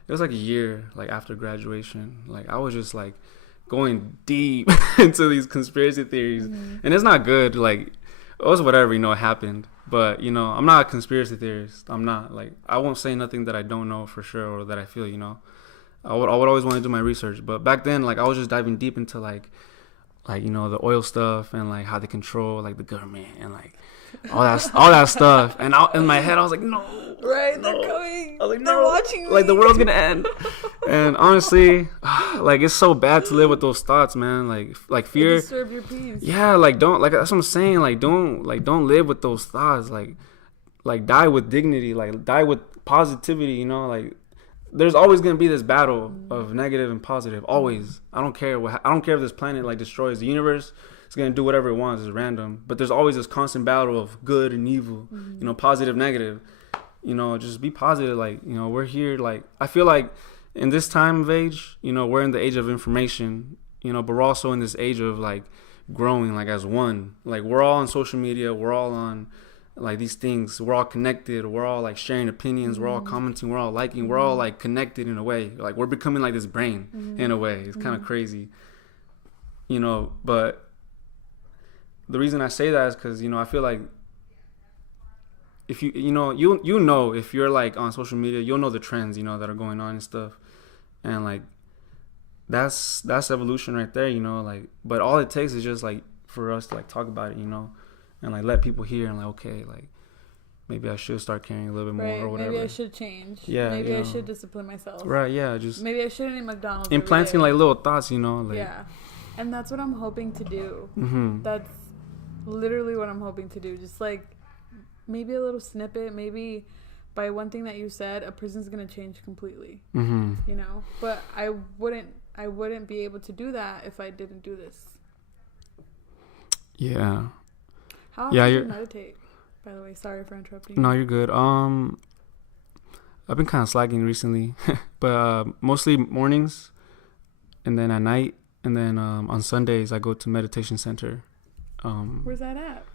it was like a year like after graduation, like I was just like going deep into these conspiracy theories, and it's not good. Like it was whatever, it happened, but I'm not a conspiracy theorist. I'm not, like, I won't say nothing that I don't know for sure or that I feel. I would always want to do my research, but back then, like, I was just diving deep into like the oil stuff and like how they control like the government and like all that stuff. And in my head, I was like, no, right? No. They're coming. I was like, they're watching me. Like the world's gonna end. And honestly, like it's so bad to live with those thoughts, man. Like fear. They disturb your peace. Yeah, like don't, like that's what I'm saying. Like don't live with those thoughts. Like die with dignity. Like die with positivity. Like there's always gonna be this battle of negative and positive. Always. I don't care if this planet like destroys the universe. It's gonna do whatever it wants. It's random. But there's always this constant battle of good and evil. Positive, negative. Just be positive. Like we're here. Like I feel like in this time of age, we're in the age of information. But we're also in this age of like growing, like as one. Like we're all on social media. We're all on like these things. We're all connected. We're all like sharing opinions. We're all commenting. We're all liking. We're all like connected in a way. Like we're becoming like this brain in a way. It's kind of crazy. But the reason I say that is because I feel like if you if you're like on social media, you'll know the trends that are going on and stuff, and like that's evolution right there. Like, but all it takes is just like for us to like talk about it, and like let people hear and like, okay, like maybe I should start caring a little bit more or whatever. Maybe I should change. Yeah. Maybe I should discipline myself. Right. Yeah. Just maybe I shouldn't eat McDonald's. Implanting like little thoughts, like yeah, and that's what I'm hoping to do. That's literally what I'm hoping to do. Just like maybe a little snippet, maybe by one thing that you said, a person's gonna change completely. But I wouldn't be able to do that if I didn't do this. Yeah. How often do you meditate? By the way, sorry for interrupting. No, you're good. I've been kind of slacking recently, but mostly mornings, and then at night, and then on Sundays I go to meditation center. Where's that at?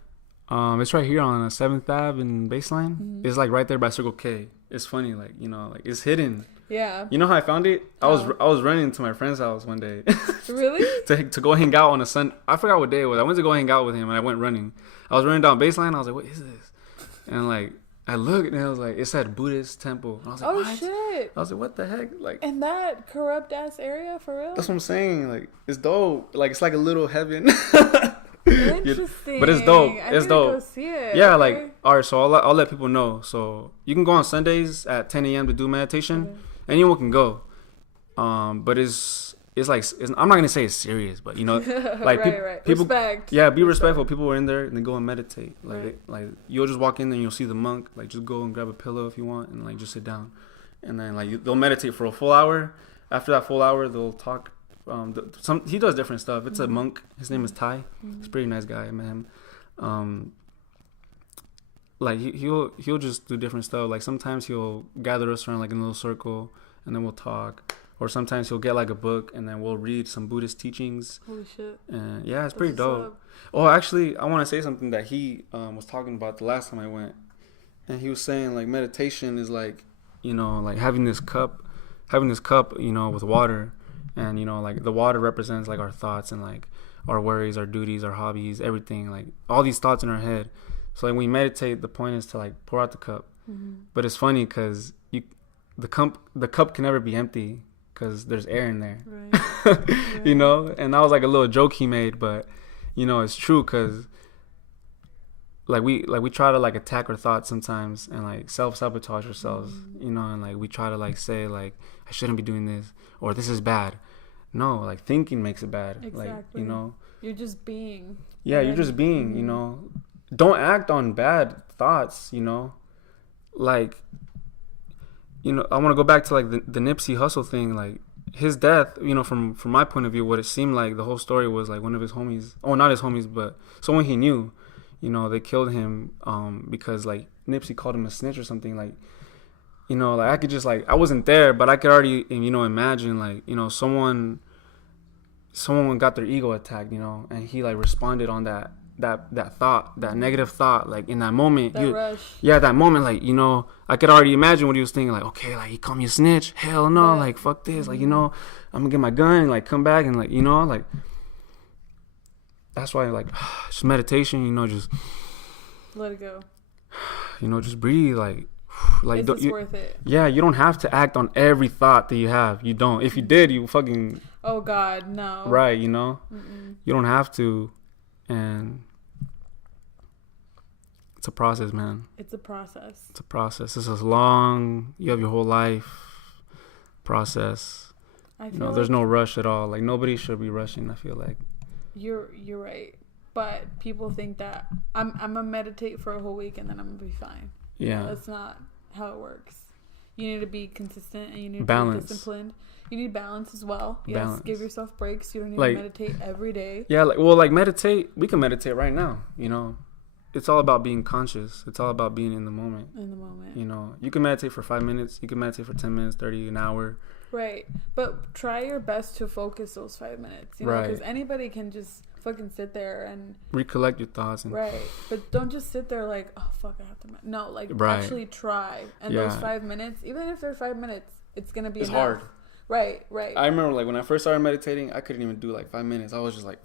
It's right here on 7th Ave and Baseline. Mm-hmm. It's like right there by Circle K. It's funny, like, you know, like it's hidden. Yeah. You know how I found it? I Oh. was running to my friend's house one day Really? to go hang out on a Sunday. I forgot what day it was. I went to go hang out with him and I went running. I was running down Baseline. I was like, what is this? And like I looked and it was like, it said Buddhist temple. And I was like, Oh what? shit! I was like, what the heck? Like, In that corrupt ass area, for real? that's what I'm saying. Like, it's dope. Like, it's like a little heaven. Interesting. But it's dope. I It's need dope. To go see it. Yeah, Okay. like, all right, so I'll let people know. So you can go on Sundays at 10 a.m. to do meditation. Okay. Anyone can go. But it's like, I'm not going to say it's serious, but, you know, like, right. people, Respect. yeah, be respectful. People are in there and they go and meditate. Like, Right. like you'll just walk in there and you'll see the monk. Like, just go and grab a pillow if you want and, like, just sit down. And then, like, they'll meditate for a full hour. After that full hour, they'll talk. He does different stuff. It's a monk. His name is Ty. He's a pretty nice guy. I met him. Like he'll just do different stuff. Like sometimes he'll gather us around like in a little circle, and then we'll talk. Or sometimes he'll get like a book, and then we'll read some Buddhist teachings. Holy shit. And yeah, it's That's pretty what's dope. up. Oh, actually, I want to say something that he was talking about the last time I went, and he was saying like meditation is like, you know, like having this cup, you know, with water. And, you know, like the water represents like our thoughts and like our worries, our duties, our hobbies, everything, like all these thoughts in our head. So like when we meditate, the point is to like pour out the cup. But it's funny because the cup can never be empty because there's air in there. Right. You know, and that was like a little joke he made, but you know it's true because like we try to like attack our thoughts sometimes and like self-sabotage ourselves, you know, and like we try to like say like I shouldn't be doing this or this is bad. No, like thinking makes it bad. Exactly. Like, you know, You're just being. yeah, you're just being, you know. Don't act on bad thoughts, you know. Like, you know, I want to go back to like the Nipsey Hussle thing. Like his death, you know, from my point of view, what it seemed like the whole story was like one of his homies. Oh, not his homies, but someone he knew. You know, they killed him because like Nipsey called him a snitch or something. Like, you know, like I could just like I wasn't there, but I could already, you know, imagine like, you know, someone got their ego attacked, you know, and he like responded on that thought, that negative thought, like in that moment. That moment, like, you know, I could already imagine what he was thinking, like, okay, like he called me a snitch, hell no, like fuck this, like, you know, I'm gonna get my gun and like come back and like, you know, like that's why like just meditation, you know, just let it go, you know, just breathe, like it's worth it. Yeah, you don't have to act on every thought that you have. You don't. If you did, you fucking oh god, no, right, you know. Mm-mm. You don't have to. And it's a process, man. It's a process. It's a long, you have your whole life process. I feel you know, like there's no rush at all. Like nobody should be rushing, I feel like. You're right. But people think that I'm gonna meditate for a whole week and then I'm gonna be fine. Yeah. That's not how it works. You need to be consistent and you need to balance. be disciplined. You need balance as well. Yes, Balance. give yourself breaks. You don't need Like, to meditate every day. Yeah, like meditate. We can meditate right now, you know. It's all about being conscious. It's all about being in the moment. In the moment. You know, you can meditate for 5 minutes. You can meditate for 10 minutes, 30, an hour. Right. But try your best to focus those 5 minutes. You know, Right. because anybody can just fucking sit there and recollect your thoughts. And right. But don't just sit there like, oh, fuck, I have to... No, like, right. actually try. And those 5 minutes, even if they're 5 minutes, it's going to be enough. Hard. Right. I remember, like, when I first started meditating, I couldn't even do, like, 5 minutes. I was just, like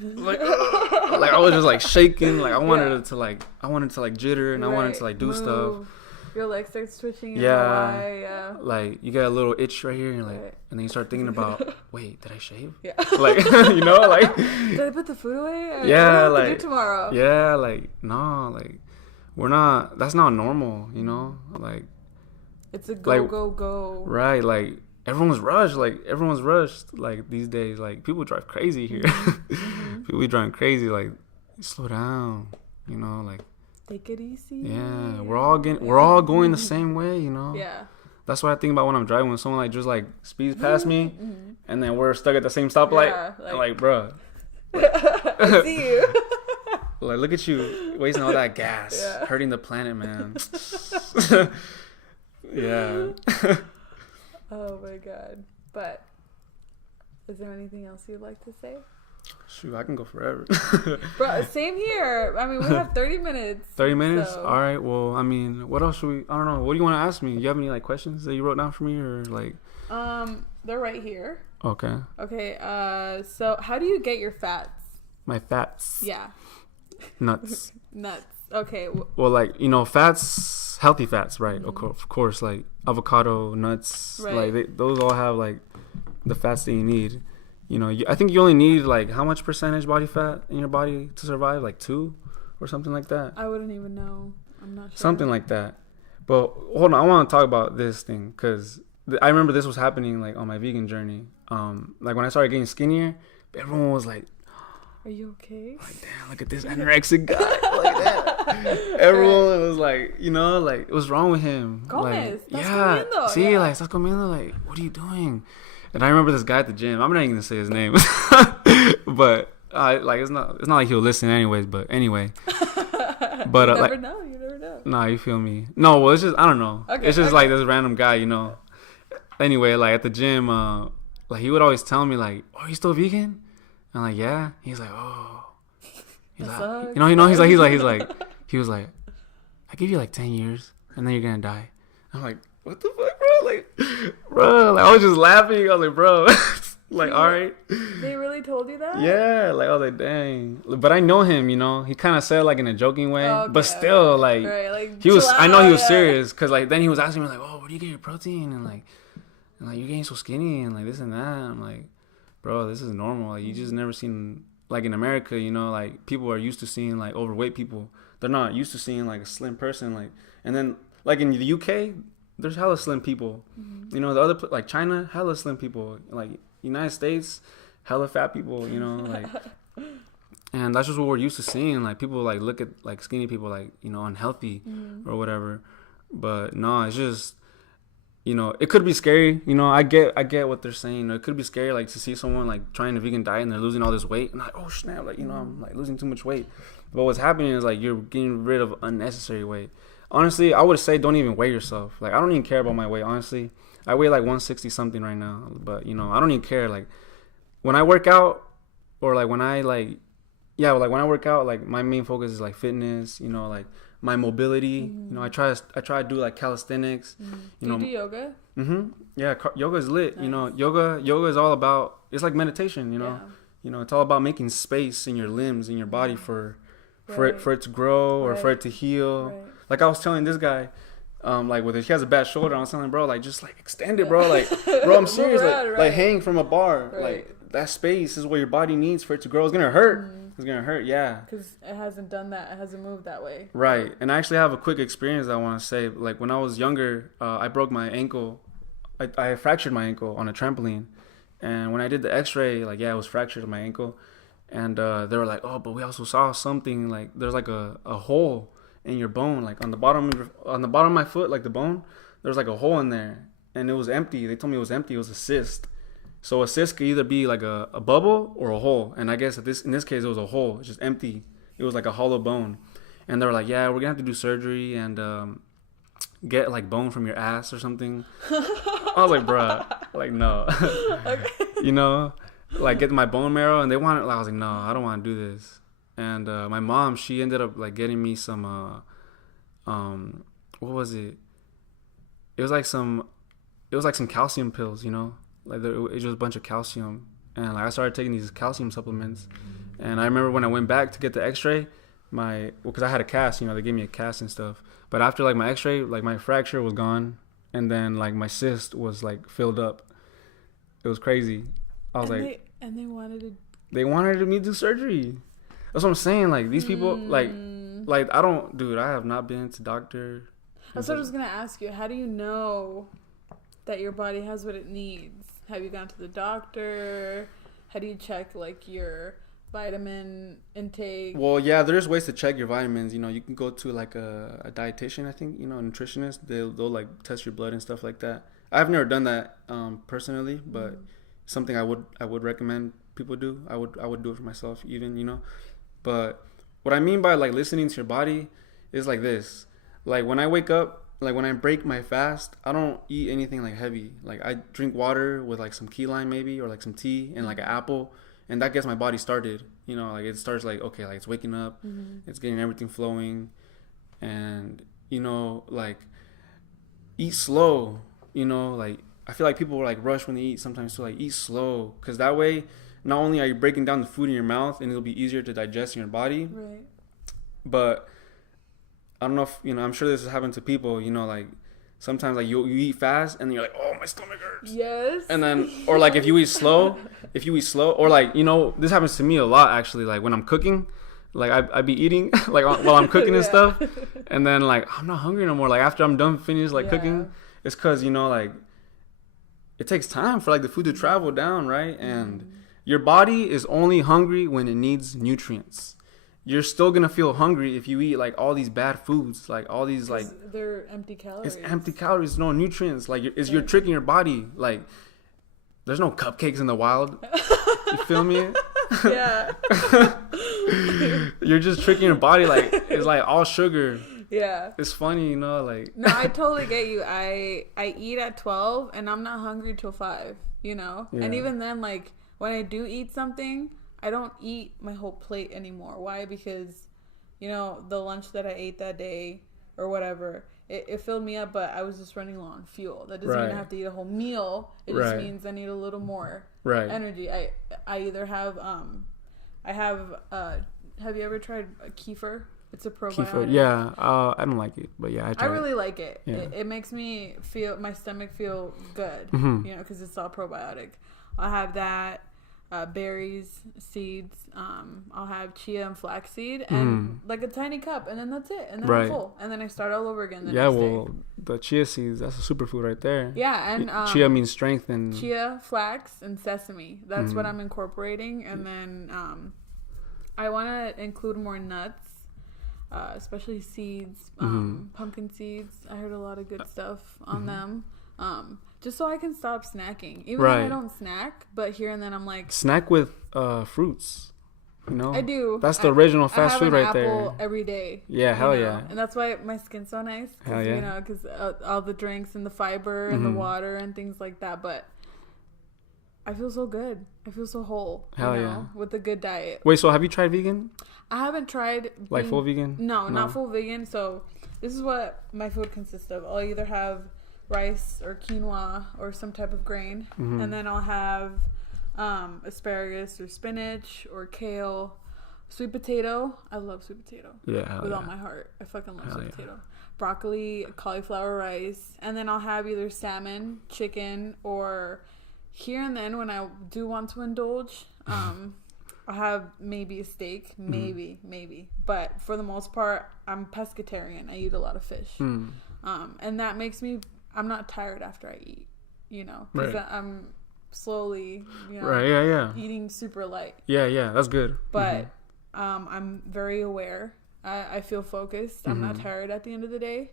I was just, like, shaking. Like, I wanted it to, like, jitter, and I wanted to, like, do stuff. Your leg starts twitching. Yeah. Like, you get a little itch right here, and, like, and then you start thinking about, wait, did I shave? Yeah. Like, you know, like. Did I put the food away? Yeah, what do I like. have to do tomorrow? Yeah, like, no, like, we're not, that's not normal, you know? Like. It's a go. Right, like. Everyone's rushed, like, these days. Like, people drive crazy here. Mm-hmm. People be driving crazy, like, slow down, you know, like. Take it easy. Yeah, we're all going the same way, you know. Yeah. That's what I think about when I'm driving. When someone, like, just, like, speeds past me, and then we're stuck at the same stoplight. Yeah, like, bruh. I see you. Like, look at you wasting all that gas, hurting the planet, man. Yeah. Oh my god. But is there anything else you'd like to say? Shoot, I can go forever. Bro, same here. I mean, we have 30 minutes. 30 minutes? So. All right. Well, I mean, what else should we... I don't know. What do you want to ask me? You have any, like, questions that you wrote down for me or, like... They're right here. Okay. Okay, so how do you get your fats? My fats? Yeah. Nuts. Nuts. Okay. Well, like, you know, fats... Healthy fats, right? Mm-hmm. Of course, like, avocado, nuts. Right. Like, those all have, like, the fats that you need. You know, I think you only need, like, how much percentage body fat in your body to survive? Like 2 or something like that? I wouldn't even know. I'm not sure. Something like that. But hold on, I want to talk about this thing because I remember this was happening, like, on my vegan journey. Like, when I started getting skinnier, everyone was like, are you okay? Like, damn, look at this anorexic guy. Like that. Everyone was like, you know, like, what's wrong with him? Gomez, like, yeah. See, yeah. Like, estás comiendo? Like, what are you doing? And I remember this guy at the gym. I'm not even gonna say his name, but like it's not like he'll listen anyways. But anyway, but you never know. Nah, you feel me? No, well, it's just I don't know. Okay, it's just like this random guy, you know. Anyway, like at the gym, like he would always tell me like, "Oh, are you still vegan?" I'm like, "Yeah." He's like, "Oh," he's like, he was like, "I give you like 10 years, and then you're gonna die." I'm like, what the fuck, bro? Like, bro, like, I was just laughing. I was like, bro, like, all right. They really told you that? Yeah, like, I was like, dang. But I know him, you know. He kind of said, like, in a joking way. Okay. But still, like, right, he was, I know he was serious. Because, like, then he was asking me, like, oh, where do you get your protein? And, like, you're getting so skinny and, like, this and that. I'm like, bro, this is normal. Like, you just never seen, like, in America, you know, like, people are used to seeing, like, overweight people. They're not used to seeing, like, a slim person. Like, and then, like, in the UK, there's hella slim people. Mm-hmm. You know, the other, like, China, hella slim people. Like, United States, hella fat people, you know, like. And that's just what we're used to seeing. Like, people, like, look at, like, skinny people, like, you know, unhealthy or whatever. But, no, it's just, you know, it could be scary. You know, I get what they're saying. You know, it could be scary, like, to see someone, like, trying a vegan diet and they're losing all this weight. And, like, oh, snap, like, you know, I'm, like, losing too much weight. But what's happening is, like, you're getting rid of unnecessary weight. Honestly, I would say don't even weigh yourself. Like, I don't even care about my weight, honestly. I weigh like 160 something right now. But, you know, I don't even care. Like, when I work out or like when I like, yeah, like when I work out, like my main focus is like fitness, you know, like my mobility. You know, I try to do like calisthenics. You know, do yoga? Yeah, yoga is lit. Nice. You know, yoga is all about, it's like meditation, you know. Yeah. You know, it's all about making space in your limbs, in your body for it to grow or for it to heal. Right. Like I was telling this guy, like he has a bad shoulder. I was telling him, bro, like just like extend it, bro. Like, bro, I'm serious. Like hang from a bar. Right. Like that space is what your body needs for it to grow. It's gonna hurt. It's gonna hurt. Yeah. Because it hasn't done that. It hasn't moved that way. Right. And I actually have a quick experience I want to say. Like when I was younger, I broke my ankle. I fractured my ankle on a trampoline, and when I did the X-ray, like it was fractured in my ankle, and they were like, oh, but we also saw something like there's like a hole in your bone, like on the bottom of my foot, like the bone, there's like a hole in there, and it was empty. They told me it was empty. It was a cyst. So a cyst could either be like a bubble or a hole, and I guess in this case it was a hole. It's just empty. It was like a hollow bone, and they were like, yeah, we're gonna have to do surgery and get like bone from your ass or something. I was like, bruh, like no, okay. You know, like get my bone marrow, and they wanted. I was like, no, I don't want to do this. And my mom, she ended up like getting me some, what was it? It was like some calcium pills, you know, like it was just a bunch of calcium, and like I started taking these calcium supplements. And I remember when I went back to get the X-ray, because I had a cast, you know, they gave me a cast and stuff. But after like my X-ray, like my fracture was gone, and then like my cyst was like filled up. It was crazy. I was they wanted me to do surgery. That's what I'm saying. Like these people, like I don't, dude. I have not been to doctor. That's what I was gonna ask you. How do you know that your body has what it needs? Have you gone to the doctor? How do you check like your vitamin intake? Well, yeah, there's ways to check your vitamins. You know, you can go to like a dietitian. I think, you know, a nutritionist. They'll like test your blood and stuff like that. I've never done that personally, but something I would recommend people do. I would do it for myself, even, you know. But what I mean by like listening to your body is like this. Like when I wake up, like when I break my fast, I don't eat anything like heavy. Like I drink water with like some key lime maybe, or like some tea and like an apple, and that gets my body started. You know, like it starts like, okay, like it's waking up, it's getting everything flowing, and you know, like eat slow. You know, like I feel like people like rush when they eat sometimes, so like eat slow, because that way not only are you breaking down the food in your mouth and it'll be easier to digest in your body, Right. but I don't know if, you know, I'm sure this has happened to people, you know, like sometimes like you eat fast and you're like, oh, my stomach hurts. Yes. And then, or like if you eat slow, or like, you know, this happens to me a lot actually, like when I'm cooking, like I be eating like while I'm cooking and stuff, and then like I'm not hungry no more. Like after I'm done finished like cooking, it's because, you know, like it takes time for like the food to travel down, right? And your body is only hungry when it needs nutrients. You're still gonna feel hungry if you eat like all these bad foods, like all these like they're empty calories. It's empty calories, no nutrients. Like you're tricking your body. Like there's no cupcakes in the wild. You feel me? Yeah. You're just tricking your body. Like it's like all sugar. Yeah. It's funny, you know. Like no, I totally get you. I eat at 12 and I'm not hungry till 5. You know, and even then, like when I do eat something, I don't eat my whole plate anymore. Why? Because, you know, the lunch that I ate that day or whatever, it filled me up, but I was just running low on fuel. That doesn't mean I have to eat a whole meal. It just means I need a little more energy. I either have have you ever tried kefir? It's a probiotic. Kefir, yeah. I don't like it, but yeah, I really like it. Yeah. It makes me feel, my stomach feel good, Mm-hmm. you know, because it's all probiotic. I'll have that. Berries, seeds. I'll have chia and flaxseed, and like a tiny cup, and then that's it. And then I'm full, and then I start all over again. The chia seeds, that's a superfood right there. Yeah, and chia means strength, and chia, flax, and sesame. That's what I'm incorporating, and then I want to include more nuts, especially seeds, pumpkin seeds. I heard a lot of good stuff on them. Just so I can stop snacking. Even though I don't snack, but here and then I'm like... Snack with fruits, you know? I do. That's the original fast food right there. I have an apple every day. Yeah, hell yeah. And that's why my skin's so nice. Hell yeah. You know, because all the drinks and the fiber and the water and things like that. But I feel so good. I feel so whole. Hell yeah. With a good diet. Wait, so have you tried vegan? I haven't tried... Like full vegan? No, not full vegan. So this is what my food consists of. I'll either have... rice or quinoa or some type of grain, and then I'll have asparagus or spinach or kale, sweet potato. I love sweet potato. Yeah, with all my heart. I fucking love sweet potato. Broccoli, cauliflower rice, and then I'll have either salmon, chicken, or here and then when I do want to indulge, I'll have maybe a steak, maybe. But for the most part, I'm pescatarian. I eat a lot of fish, and that makes me. I'm not tired after I eat, you know, because I'm slowly, you know, eating super light. Yeah, that's good. But I'm very aware. I feel focused. I'm not tired at the end of the day,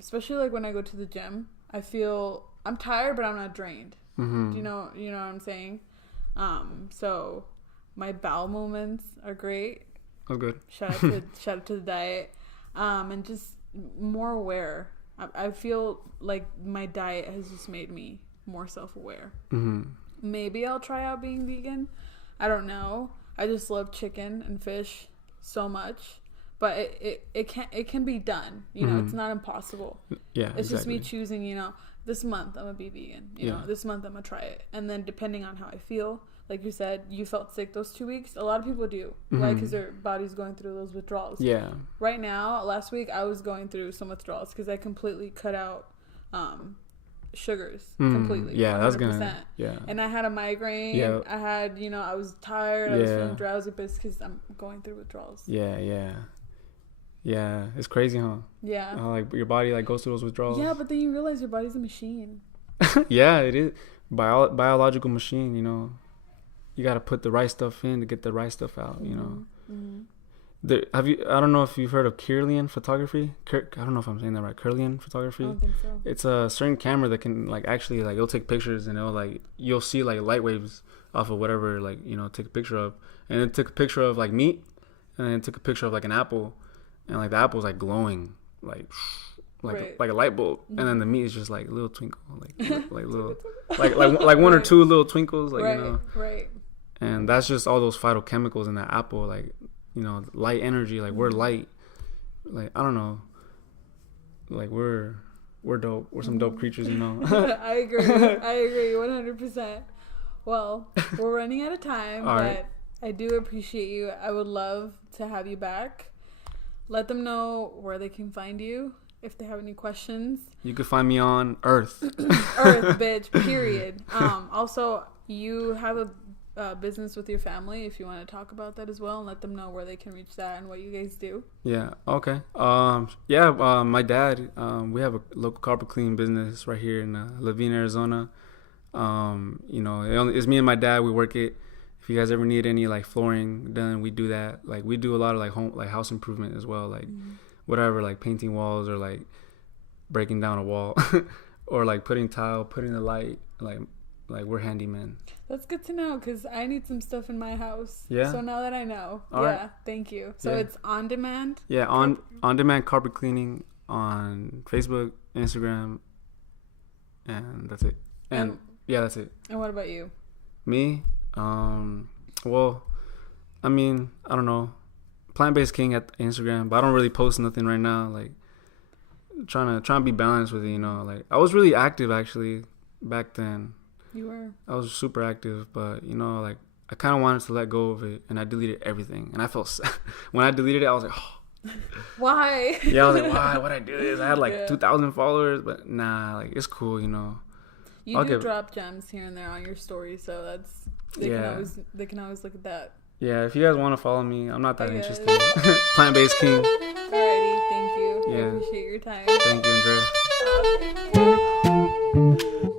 especially like when I go to the gym. I feel I'm tired, but I'm not drained. Do you know what I'm saying? So my bowel movements are great. That's good. Shout out to the diet, and just more aware. I feel like my diet has just made me more self-aware. Maybe I'll try out being vegan. I don't know. I just love chicken and fish so much, but it can be done. You know, it's not impossible. Yeah, it's just me choosing. You know, this month I'm gonna be vegan. You know, this month I'm gonna try it, and then depending on how I feel. Like you said, you felt sick those 2 weeks. A lot of people do, right? Because their body's going through those withdrawals. Yeah. Right now, last week, I was going through some withdrawals because I completely cut out sugars. Completely. Yeah, 100%. that's gonna. Yeah. And I had a migraine. Yeah. I had, you know, I was tired. I was feeling drowsy, but it's because I'm going through withdrawals. Yeah. It's crazy, huh? Yeah. How, like your body like goes through those withdrawals. Yeah, but then you realize your body's a machine. Yeah, it is biological machine. You know. You gotta put the right stuff in to get the right stuff out, you know. I don't know if you've heard of Kirlian photography. I don't know if I'm saying that right. Kirlian photography. I don't think so. It's a certain camera that can like actually like it'll take pictures and it'll like you'll see like light waves off of whatever like you know take a picture of, and it took a picture of like meat, and then it took a picture of like an apple, and like the apple's like glowing like a light bulb, and then the meat is just like a little twinkle like little like one or two little twinkles like you know. Right. And that's just all those phytochemicals in that apple, like, you know, light energy. Like, we're light. Like, I don't know. Like, we're dope. We're some dope creatures, you know. I agree 100%. Well, we're running out of time, but right. I do appreciate you. I would love to have you back. Let them know where they can find you if they have any questions. You can find me on Earth. Earth, bitch, period. Also, you have a business with your family if you want to talk about that as well, and let them know where they can reach that and what you guys do. Yeah, okay. My dad, we have a local carpet cleaning business right here in Laveen, Arizona. You know, it's me and my dad. We work it. If you guys ever need any like flooring done, we do that. Like, we do a lot of like house improvement as well, like whatever, like painting walls or like breaking down a wall or like putting tile, putting the light, like we're handymen. That's good to know, because I need some stuff in my house. Yeah. So now that I know. All right. Thank you. So it's on demand? Yeah, on demand carpet cleaning on Facebook, Instagram, and that's it. And yeah, that's it. And what about you? Me? Well, I mean, I don't know. Plant-based king at Instagram, but I don't really post nothing right now. Like, trying to be balanced with it, you know. Like, I was really active actually back then. You were. I was super active, but you know, like, I kind of wanted to let go of it, and I deleted everything. And I felt sad. When I deleted it, I was like, oh. Why? Yeah, I was like, why? Why'd I do this? I had like 2,000 followers, but nah, like, it's cool, you know. You do drop gems here and there on your story, so they can always look at that. Yeah, if you guys want to follow me, I'm not that interested. Plant-based king. Alrighty, thank you. I appreciate your time. Thank you, Andrea.